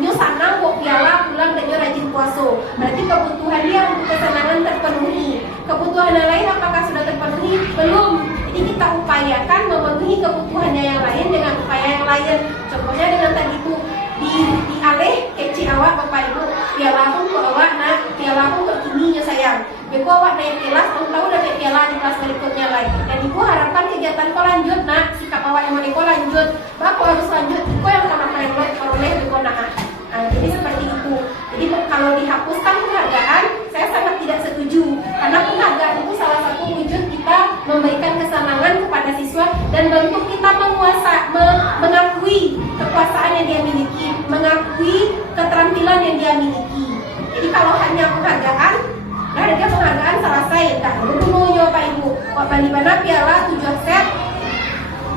Nyo sanang bawa piala pulang dan nyo rajin puasa. Berarti kebutuhan dia untuk kesenangan terpenuhi. Kebutuhan yang lain apakah sudah terpenuhi? Belum. Jadi kita upayakan memenuhi kebutuhannya yang lain dengan upaya yang lain. Contohnya dengan tadi itu dialih kecil awak Bapak Ibu, piala pun ke awak nak, piala pun ke kini nyo sayang. Beku awak naik kelas, tahu dapat piala di kelas berikutnya lain. Dan ibu harapkan kegiatan kau lanjut nak, sikap awak yang mau lanjut. Bapak harus lanjut. Ibu yang sama kalian oleh beku nak. Jadi seperti itu. Jadi kalau dihapuskan penghargaan, saya sangat tidak setuju. Karena penghargaan itu salah satu wujud kita memberikan kesenangan kepada siswa dan bentuk kita mengakui kekuasaan yang dia miliki, mengakui keterampilan yang dia miliki. Jadi kalau hanya penghargaan, nah dia penghargaan selesai. Tak dulu Pak Ibu. Kok bali-bana piala 7 set.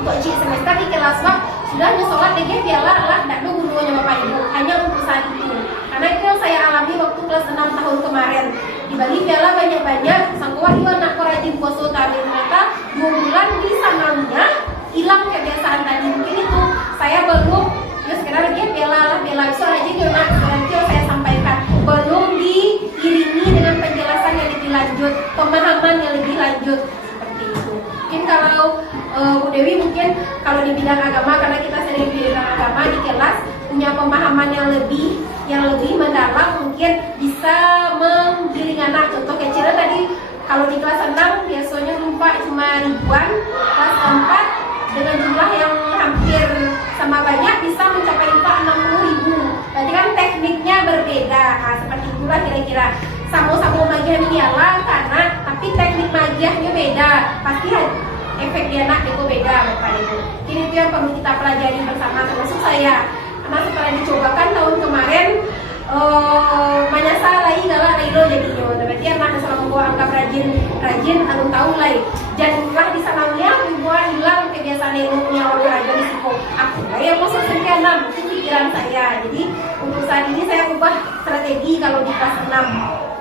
Kok cik semester di kelas Pak sudah sholat deh piala lah, tidak ada gunanya Bapak Ibu, hanya untuk saat itu. Karena karena itu yang saya alami waktu kelas 6 tahun kemarin. Dibagi piala banyak-banyak, sangkuan itu anak rajin poso tadi, ternyata 2 bulan di sananya hilang kebiasaan tadi. Mungkin itu saya belum, ya sekarang dia piala itu rajin ya nak, nanti saya sampaikan belum diiringi dengan penjelasan yang lebih lanjut, pemahaman yang lebih lanjut seperti itu. Mungkin kalau Bu Dewi mungkin kalau di bidang agama, karena kita sering di bidang agama di kelas punya pemahaman yang lebih mendalam, mungkin bisa menggiring anak. Contoh kecilnya tadi kalau di kelas 6 biasanya lupa cuma ribuan, kelas 4 dengan jumlah yang hampir sama banyak bisa mencapai 60.000. Berarti kan tekniknya berbeda. Nah, seperti itulah kira-kira. Sama-sama magiah piala karena tapi teknik magiahnya beda. Pasti efek di anak itu beda Bapak Ibu. Ini itu yang perlu kita pelajari bersama, termasuk saya. Karena setelah dicobakan tahun kemarin menyasar lagi galak lagi lo jadinya. Berarti anak selama gua anggap rajin anu tahu lagi. Janganlah di sananya gua hilang kebiasaan yang punya waktu aja risiko. Aku yang mau sekian itu pikiran saya. Jadi untuk saat ini saya ubah strategi kalau di kelas 6.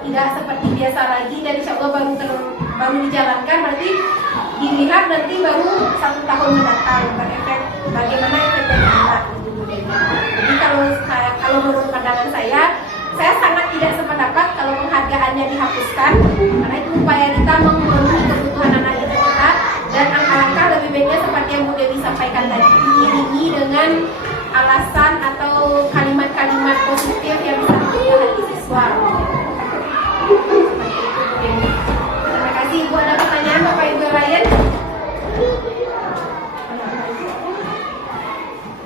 Tidak seperti biasa lagi, dan insya Allah baru dijalankan, berarti dilihat nanti baru 1 tahun mendatang berefek bagaimana efeknya anak gitu. Jadi kalau menurut pandangan saya sangat tidak sependapat kalau penghargaannya dihapuskan, karena itu upaya kita memenuhi kebutuhan anak kita, dan angka-angka lebih baiknya seperti yang Bu Dewi sampaikan tadi, diiringi dengan alasan atau kalimat-kalimat positif yang bisa membuka hati siswa. Terima kasih Ibu. Ada pertanyaan Bapak Ibu lain?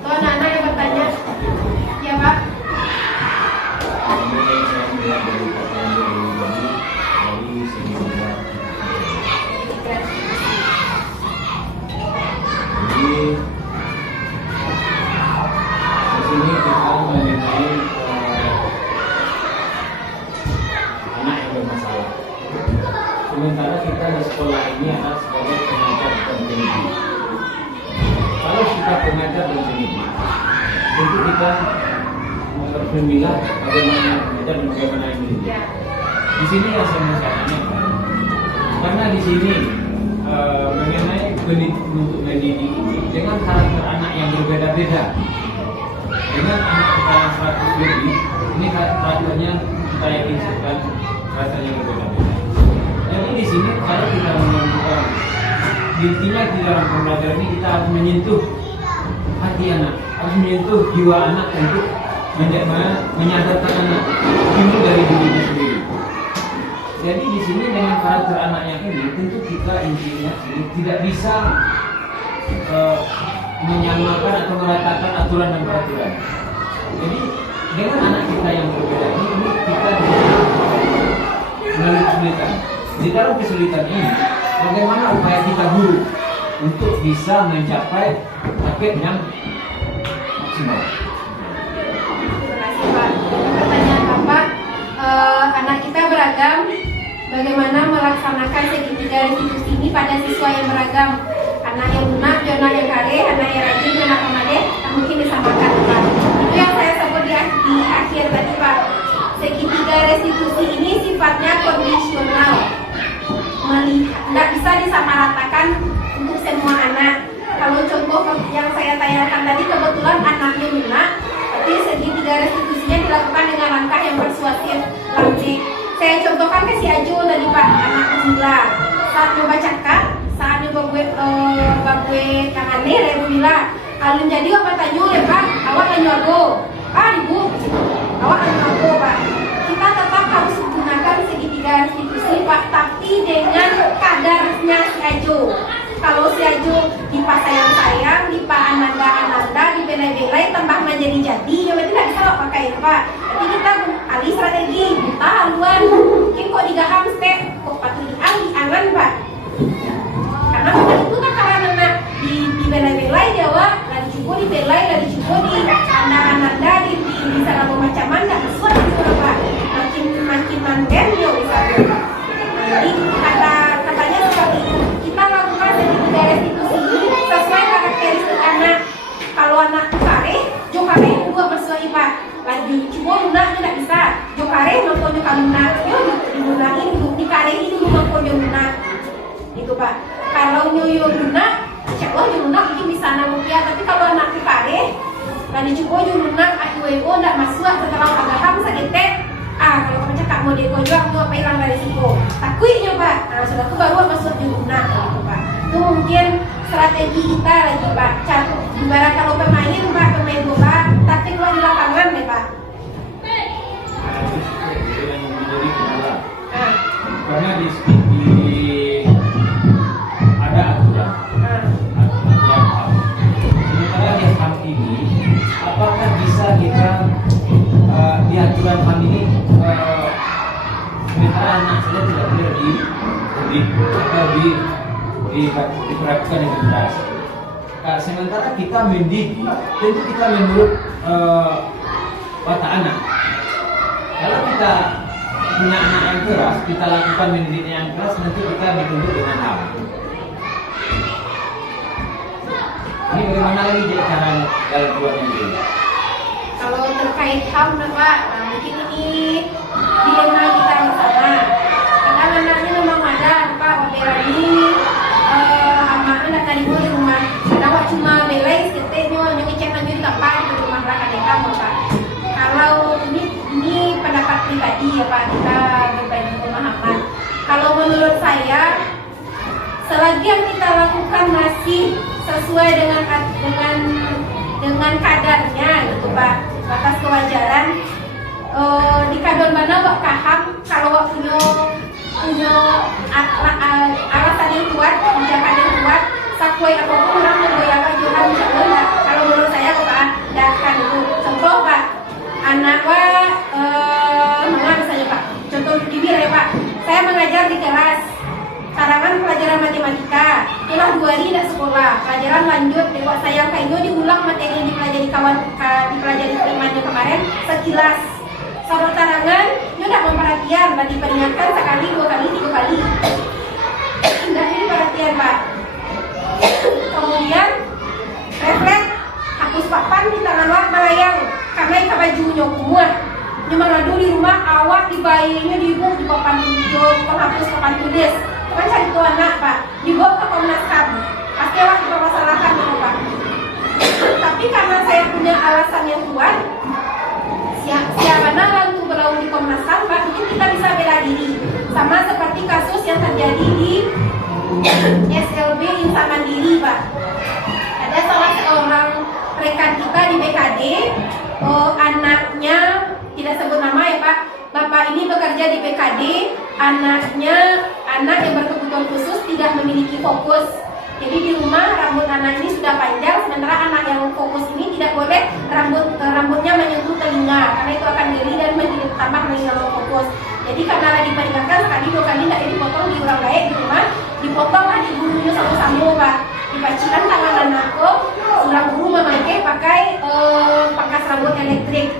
Atau anak-anak yang bertanya? Ya Pak. Jadi di sini kita mengenai anak yang bermasalah. Sementara kita di sekolah ini adalah sebagai pengajar dan pendidik. Kalau kita pengajar dan pendidik, tentu kita harus memilah bagaimana mengajar dan bagaimana mendidik. Di sini yang saya mau tanyakan, karena di sini mengenai untuk mendidik ini dengan karakter anak yang berbeda-beda. Dengan anak kita yang 100 lebih, ini karakternya kita yakinkan karakternya berbeda-beda. Jadi di sini kalau kita menentukan intinya di dalam pembelajaran ini kita harus menyentuh hati anak, harus menyentuh jiwa anak untuk menyadarkan anak timbul dari dirinya sendiri. Jadi di sini dengan karakter anak yang ini tentu kita intinya ini tidak bisa menyamakan atau meratakan aturan dan peraturan. Jadi dengan anak kita yang berbeda ini kita melalui kesulitan. Di dalam kesulitan ini, bagaimana upaya kita guru untuk bisa mencapai target yang maksimal? Terima kasih Pak. Pertanyaan Bapak, anak kita beragam, bagaimana melaksanakan segitiga restitusi ini pada siswa yang beragam? Anak yang lunak, anak yang kare, anak yang rajin, anak pemade, mungkin disamakan Pak. Itu yang saya sebut di akhir tadi Pak. Segitiga restitusi ini sifatnya kondisional, tidak bisa disamaratakan untuk semua anak. Kalau contoh yang saya tanyakan tadi, kebetulan anaknya lunak, tapi segitiga restitusinya dilakukan dengan langkah yang persuasif, logik. Saya contohkan ke si Aju tadi Pak, anak gila. Saat nyoba cakap, saat nyoba gue yang aneh, Ibu bila, kalau jadi apa tanya ya Pak, awak tanya aku, Ibu, awak tanya aku Pak. Kita tetap harus menggunakan segitiga restitusi Pak, tapi dengan kadarnya si Aju. Kalau si Aju dipa sayang-sayang, dipa ananda-ananda, dibelai-belai, tambah menjadi-jadi, ya berarti tidak bisa pakai Pak. Jadi kita alih strategi, kita haluan, mungkin kok digaham step, kok patut diangan Pak. Karena itu kan karena dibelai-belai Jawa, lagi cukup dibelai, lagi cukup di ananda-ananda, di sana macam-macam, tidak sesuai gitu Pak. Makin manden ya misalnya. Jadi katanya seperti itu. Kita lakukan segitiga restitusi ini sesuai karakteristik anak. Kalau anak kare, jo kare dua bersuai Pak. Lagi cuma lunak tidak bisa kare mangkonyo kalunak yo digunain di kare itu mangkonyo lunak itu Pak. Kalau nyoyo lunak insya Allah yo lunak mungkin bisa namukia, tapi kalau anak di kare dan dicoba yo lunak IWO ndak masuk setelah agaham sakite kalau kamu cakap mau dekonyo aku apa hilang dari risiko takutnya Pak. Nah sudah itu baru masuk di lunak gitu Pak. Itu mungkin strategi kita lagi Pak. Ibarat kalau pemain bola tapi kalau di lapangan deh Pak. Yang menjadi kendala Nah, karena di ada aturan aturan HAM. Sementara di HAM ini apakah bisa kita di aturan HAM ini sementara anak saja tidak boleh diperlakukan dengan keras. Sementara kita mendidik, tentu kita menurut watak anak. Kalau kita punya anak yang keras, kita lakukan mendidiknya yang keras, nanti kita dituntut dengan HAM. Ini bagaimana lagi cara dalam buatnya ini? kalau terkait HAM Pak, mungkin ini dilema kita bersama. Karena anaknya memang ada Pak, berani anak tadi di rumah. Kalau cuma belai, setetnya ngecek aja di tempat di rumah belakang deka Pak. Kalau ini pendapat pribadi ya Pak, kita berbagi pemahaman. Kalau menurut saya, selagi yang kita lakukan masih sesuai dengan kadarnya gitu Pak, batas kewajaran. Di kadon mana wak kaham kalau wak punya alasan yang kuat, kebijakan yang kuat, sakwai apapun orang menggoyahkan johan misalnya. Kalau menurut saya Pak, akan itu contoh Pak, anak misalnya Pak, contoh di ya Pak, saya mengajar di kelas karangan pelajaran matematika, itulah 2 hari tidak sekolah, pelajaran lanjut, lewat saya kayaknya diulang materi yang dipelajari temannya kemarin sekilas. Saudara tarangan, dia tidak memperhatian, dan diperingatkan sekali, 2 kali, 3 kali. Tidak ini perhatian Pak. Kemudian refleks, hapus papan di tangan wak melayang, karena ikan baju nyokumuah. Cuma ngadu di rumah, awak dibayinya dibuang di papan penghapus papan tulis. Kan cari tuh anak Pak, dibawa ke Komnas HAM. Pasti awak dipermasalahkan gitu Pak. Tapi karena saya punya alasan yang kuat, siapa nanti berlawan di Komnas HAM Pak, mungkin kita bisa bela diri. Sama seperti kasus yang terjadi di SLB Insan Mandiri Pak. Ada salah seorang rekan kita di BKD, anaknya tidak sebut nama ya Pak. Bapak ini bekerja di BKD, anaknya anak yang berkebutuhan khusus tidak memiliki fokus. Jadi di rumah rambut anak ini sudah panjang, sementara anak yang fokus ini tidak boleh rambutnya menyentuh telinga, karena itu akan geli dan tambah menghilangkan fokus. Jadi karena diperingatkan sekali 2 kali tidak dipotong di orang lain di rumah, dipotonglah di gurunya sama-sama Pak. Dipacikan tangan anakku, sudah guru memakai pakai pangkas rambut elektrik.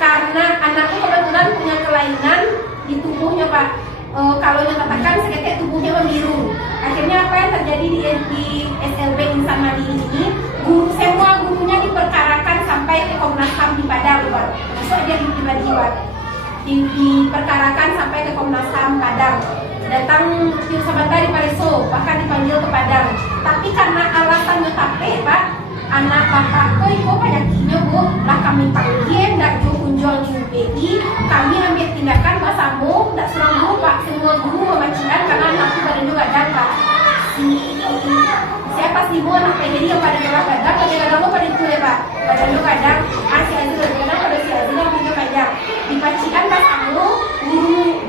Karena anakku kebetulan punya kelainan di tubuhnya Pak. Kalau yang katakan seketika tubuhnya membiru. Akhirnya apa yang terjadi di SLB Insan Mandiri ini, semua gurunya diperkarakan sampai ke Komnas HAM di Padang Pak. Masuk aja di Padang. Diperkarakan sampai ke Komnas HAM Padang. Datang sebentar di Pareso, bahkan dipanggil ke Padang. Tapi karena alasannya capek Pak, anak bapakku itu penyakitnya Bu, lah kami panggil, tidak kunjung di UPI, kami ambil tindakan basamu, tidak serang guru Pak, semua guru memacikan karena anakku badan juga kadang Pak. Saya pasti mau anak PDD yang pada dalam badan, kadang-kadang pada itu ya Pak, badan juga kadang, si Aziz kadang-kadang pada si Aziz yang punya panjang, dipacikan basamu,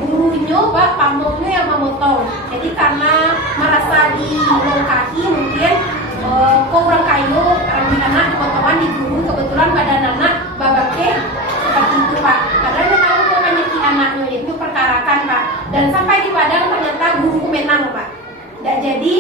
gurunya Pak, pamongnya yang memotong. Jadi karena merasa dilengkapi mungkin orang kayu, rambut anak potongan di guru, kebetulan badan anak babake seperti itu Pak. Padahal dia tahu kok penyakit anaknya, itu perkarakan Pak. Dan sampai di Padang ternyata guru menang Pak. Tidak jadi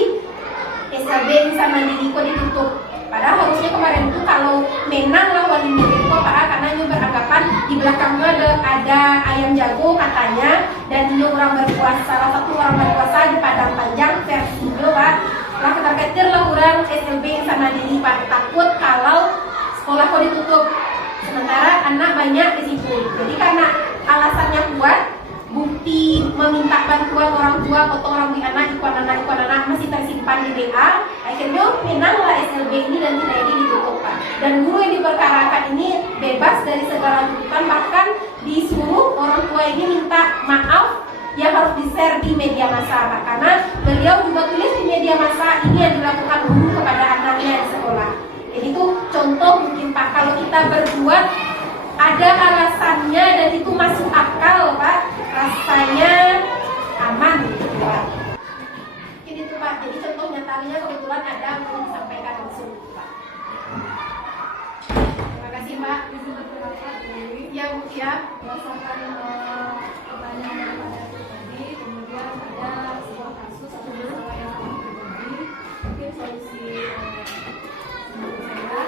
SLB Insan Mandiri kok ditutup. Padahal harusnya kemarin itu kalau menang lah wali murid kok Pak, karena dia beranggapan di belakangnya ada ayam jago katanya, dan dia orang berkuasa, salah satu orang berkuasa di Padang Panjang versi dia Pak. Lah ketar-ketir lah orang SLB Insan Mandiri Pak, takut kalau sekolah kok ditutup, sementara anak banyak di situ. Jadi karena alasannya kuat, bukti meminta bantuan orang tua, potong rambut anak, ikuan anak masih tersimpan di BA. Akhirnya menanglah SLB ini dan tidak ini ditutup Pak. Dan guru yang diperkarakan ini bebas dari segala tuntutan, bahkan disuruh orang tua ini minta maaf yang harus di-share di media massa Pak. Karena beliau juga tulis di media massa ini yang dilakukan guru kepada anaknya di sekolah. Jadi itu contoh mungkin Pak, kalau kita berbuat ada alasannya dan itu masuk akal Pak, rasanya aman gitu Pak. Mungkin itu Pak, jadi contoh nyatanya kebetulan ada mau disampaikan langsung Pak. Terima kasih Pak. Ya Bu ya. Berdasarkan pertanyaan daripada tadi, kemudian ada sebuah kasus atau masalah yang terjadi, mungkin solusi saya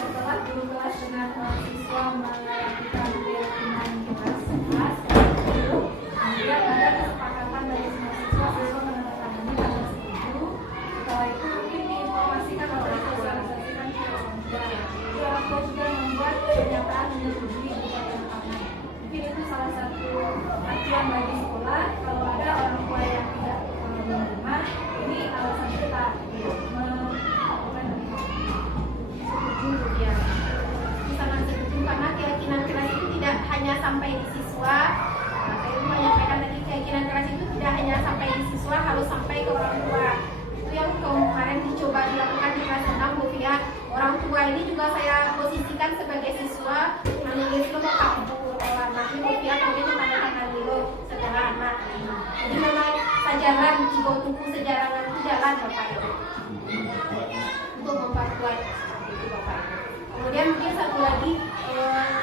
setelah guru kelas dengan siswa melakukan keyakinan kelas, kemudian ada kesepakatan dari semua siswa menandatangani tanda setuju. Setelah itu mungkin diinformasikan atau disosialisasikan ke orang tua. Orang tua juga membuat pernyataan menyetujui gugatan kami. Mungkin itu salah satu acuan bagi sekolah. Kalau ada orang tua yang tidak menerima, ini alasan kita melakukan setuju Ya. Sangat setuju karena keyakinan keras itu tidak hanya sampai di siswa. Nah, saya menyampaikan tadi keyakinan keras itu tidak hanya sampai di siswa, harus sampai ke orang tua. Itu yang kemarin dicoba dilakukan di kelas 6 Bu ya. Orang tua ini juga saya posisikan sebagai siswa, menulis lo mau kamu anaknya Bu ya, kemudian tanda-tanda dulu secara anak. Jadi memang sejalan jika tuku sejalan itu jalan Bapak Ibu untuk memperkuat itu Bapak Ibu. Kemudian mungkin satu lagi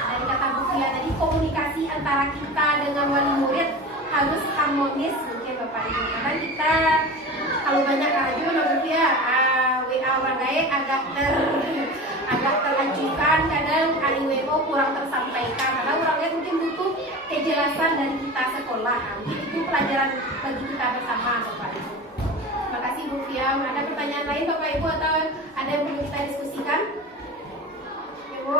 dari kata Bu Fia tadi, komunikasi antara kita dengan wali murid harus harmonis mungkin Bapak Ibu. Karena kita kalau banyak radio Bu Fia WA wargai agak terlanjutkan, kadang AIWO kurang tersampaikan karena orangnya mungkin butuh kejelasan dari kita sekolah. Itu pelajaran bagi kita bersama Bapak Ibu. Terima kasih Bu Fia. Ada pertanyaan lain Bapak Ibu atau ada yang perlu kita diskusikan? Ya Bu.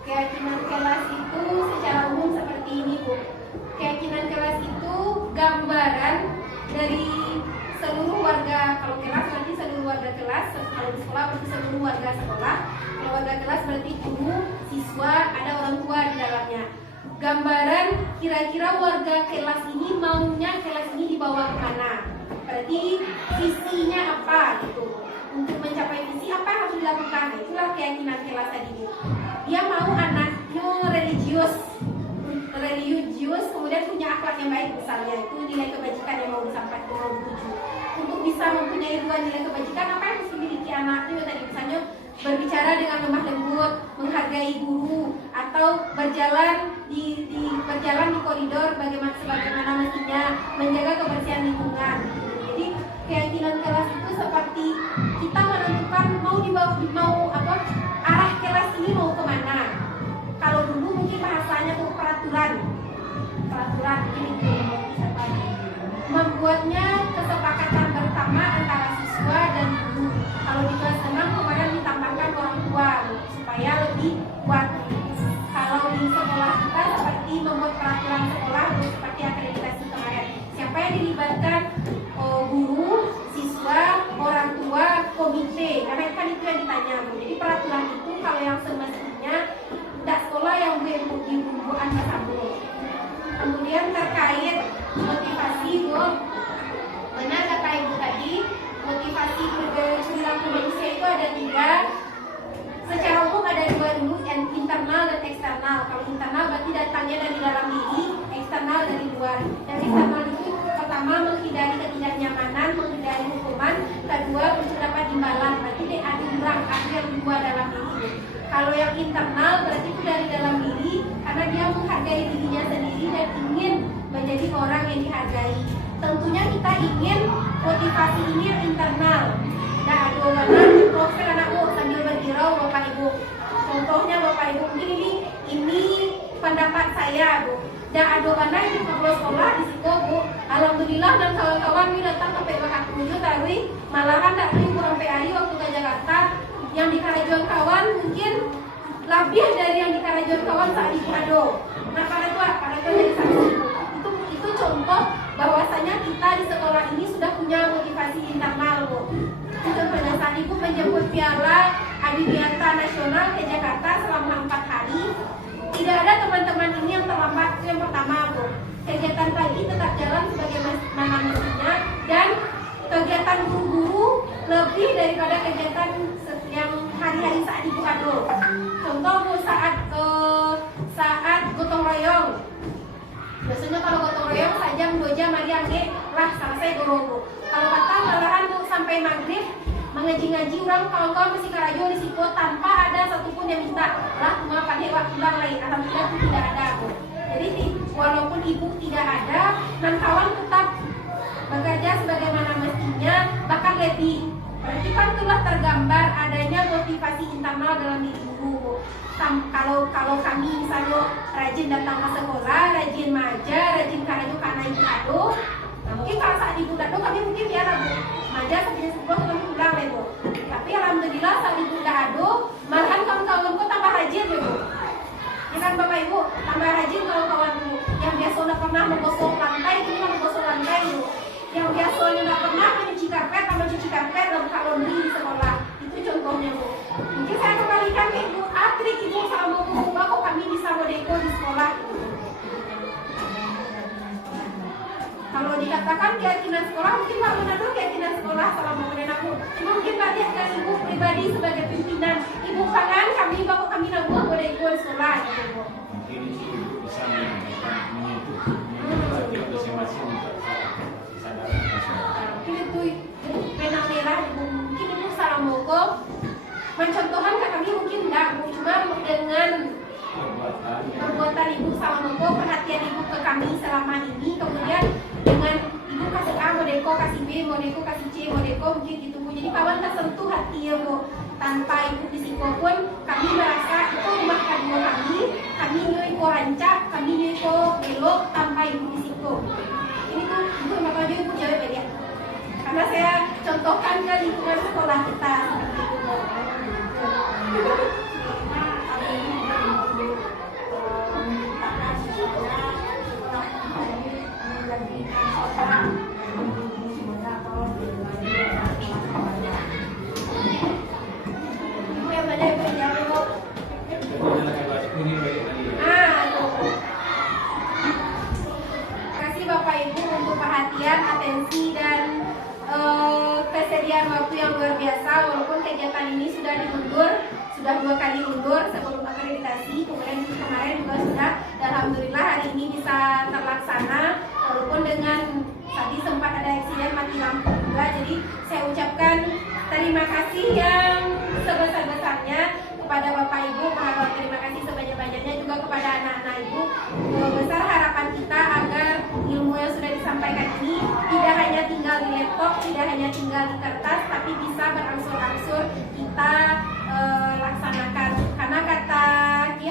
Keyakinan kelas itu secara umum seperti ini Bu. Keyakinan kelas itu gambaran dari seluruh warga. Kalau kelas berarti seluruh warga kelas, kalau di sekolah berarti seluruh warga sekolah. Kalau warga kelas berarti guru, siswa, ada orang tua di dalamnya. Gambaran kira-kira warga kelas ini maunya kelas ini dibawa kemana. Berarti visinya apa gitu. Untuk mencapai visi apa yang harus dilakukan. Itulah keyakinan kelas tadi Bu. Dia mau anaknya religius, kemudian punya akhlak yang baik misalnya, itu nilai kebajikan yang mau disampaikan, mau dituju. Untuk bisa mempunyai dua nilai kebajikan, apa yang harus dimiliki anaknya tadi misalnya berbicara dengan lemah lembut, menghargai guru, atau berjalan di koridor sebagaimana mestinya, menjaga kebersihan lingkungan. Jadi keyakinan kelas itu seperti kita menentukan arah kelas ini mau kemana. Kalau dulu mungkin bahasanya tuh peraturan ini membuatnya kesepakatan bersama antara siswa dan guru. Kalau di kelas 6 kemarin ditambahkan orang tua supaya lebih kuat. Kalau di sekolah kita seperti membuat peraturan sekolah seperti akreditasi kemarin. Siapa yang dilibatkan? Guru, siswa, orang tua, komite. Karena kan itu yang ditanya Bu. Jadi peraturan itu kalau yang semestinya tidak sekolah yang dibubuhan bersambung. Kemudian terkait motivasi Bu, benar kata Ibu tadi, motivasi perilaku manusia itu ada 3. Secara umum ada 2 dulu, internal dan eksternal. Kalau internal berarti datangnya dari dalam diri, eksternal dari luar. Yang eksternal itu pertama menghindari ketidaknyamanan, menghindari hukuman, kedua untuk dapat imbalan. Berarti ada yang 2 dalam yang internal berarti itu dari dalam diri, karena dia menghargai dirinya sendiri dan ingin menjadi orang yang dihargai. Tentunya kita ingin motivasi ini yang internal. Nah, ada orang profil anakmu sambil bergurau Bapak Ibu. Contohnya Bapak Ibu, mungkin ini pendapat saya Bu. Dan ada mana yang di sekolah di situ Bu. Alhamdulillah dan kawan-kawan ini datang ke PBK tapi malahan tak kurang PAI waktu ke Jakarta. Yang di Karajuan kawan mungkin lebih dari yang di Karajuan kawan saat di Ado. Nah pada itu jadi saksi. Itu contoh bahwasanya kita di sekolah ini sudah punya motivasi internal Bu. Itu pada saat itu menjemput piala Adiwiyata Nasional ke Jakarta selama 4 hari. Tidak ada teman-teman ini yang terlambat. Itu yang pertama Bu. Kegiatan pagi tetap jalan sebagaimana mestinya dan kegiatan guru-guru lebih daripada kegiatan yang hari-hari saat di Ado. Contoh Bu, saat gotong royong. Biasanya kalau gotong royong sajam 2 jam hari lah selesai guru Bu. Kalau kata malahan Bu sampai maghrib mengaji-ngaji orang kawan-kawan masih Karajo di situ tanpa ada satupun yang minta lah cuma pada waktu pulang lagi. Alhamdulillah itu tidak ada Bu. Jadi walaupun ibu tidak ada, dan kawan tetap bekerja sebagaimana mestinya, bahkan lebih. Berarti kan itulah tergambar adanya motivasi internal dalam diri ibu. Kalau kami misalnya rajin datang ke sekolah, rajin maja, rajin Karajo karena ibu ado, nah mungkin kalau saat ibu ado kami mungkin biar Bu maja sampai sekolah kami pulang ya Bu. Tapi alhamdulillah saat ibu ado, malahan kawan-kawanku tambah rajin ya Bu. Ya kan Bapak Ibu, tambah rajin kawan-kawan Bu. Yang biasa udah pernah menggosok lantai, ini menggosok lantai Bu. Yang biasanya udah pernah mencuci karpet, tambah cuci karpet dalam laundry di sekolah. Itu contohnya Bu. Mungkin saya kembalikan ke Ibu Atrik, Ibu sama Bu kok kami bisa modeko di sekolah. Kalau dikatakan keyakinan sekolah, mungkin Pak Manado keyakinan sekolah selama aku. Cuma mungkin Pak lihat dari Ibu pribadi sebagai pimpinan. Ibu pangan kami bapak kami nabuh modeko di sekolah gitu Bu. Mungkin Ibu bisa menyentuh masing-masing untuk kesadaran masyarakat. Mungkin itu benang merah Ibu. Mungkin Ibu salah mogok. Mencontohkan ke kami mungkin enggak Bu, cuma dengan perbuatan Ibu salah mogok, perhatian Ibu ke kami selama ini, kemudian dengan Ibu kasih A modeko, kasih B modeko, kasih C modeko, mungkin gitu Bu. Jadi kawan tersentuh hati ya Bu. Tanpa Ibu di situ pun kami merasa itu rumah kedua kami nyoi ko rancak, kami nyoi ko belok tanpa Ibu di situ. Ini tuh Ibu maka aja Ibu jawab ya. Karena saya contohkan ke lingkungan sekolah kita seperti itu. Atensi dan kesediaan waktu yang luar biasa. Walaupun kegiatan ini sudah diundur, sudah 2 kali undur sebelum akreditasi, kemudian kemarin juga sudah, dan alhamdulillah hari ini bisa terlaksana walaupun dengan tadi sempat ada eksiden mati lampu juga. Jadi saya ucapkan terima kasih yang sebesar-besarnya kepada Bapak Ibu, terima kasih sebanyak-banyaknya juga kepada anak-anak Ibu. Besar harapan kita agar ilmu yang sudah disampaikan ini tidak hanya tinggal di laptop, tidak hanya tinggal di kertas, tapi bisa berangsur-angsur kita laksanakan. Karena kata Ki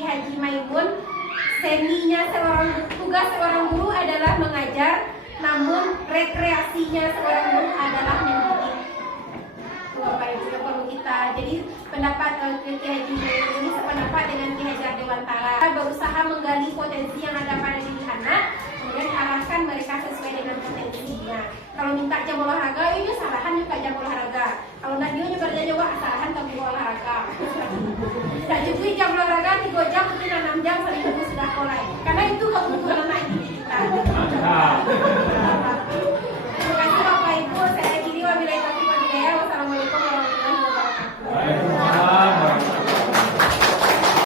Haji Maimun, tugas seorang guru adalah mengajar, namun rekreasinya seorang guru adalah mendidik. Bapak Ibu yang perlu kita. Jadi pendapat Ki Haji Maimun ini sependapat dengan Ki Haji Dewantara. Berusaha menggali potensi yang ada pada diri anak, kemudian arahkan mereka sesuai dengan potensinya. Kalau minta jam olahraga, ini salahan juga jam olahraga. Kalau nak dia berjanji wah salahan tapi olahraga. Tak cukup jam olahraga 3 jam, mungkin 6 jam sampai sudah mulai. Karena itu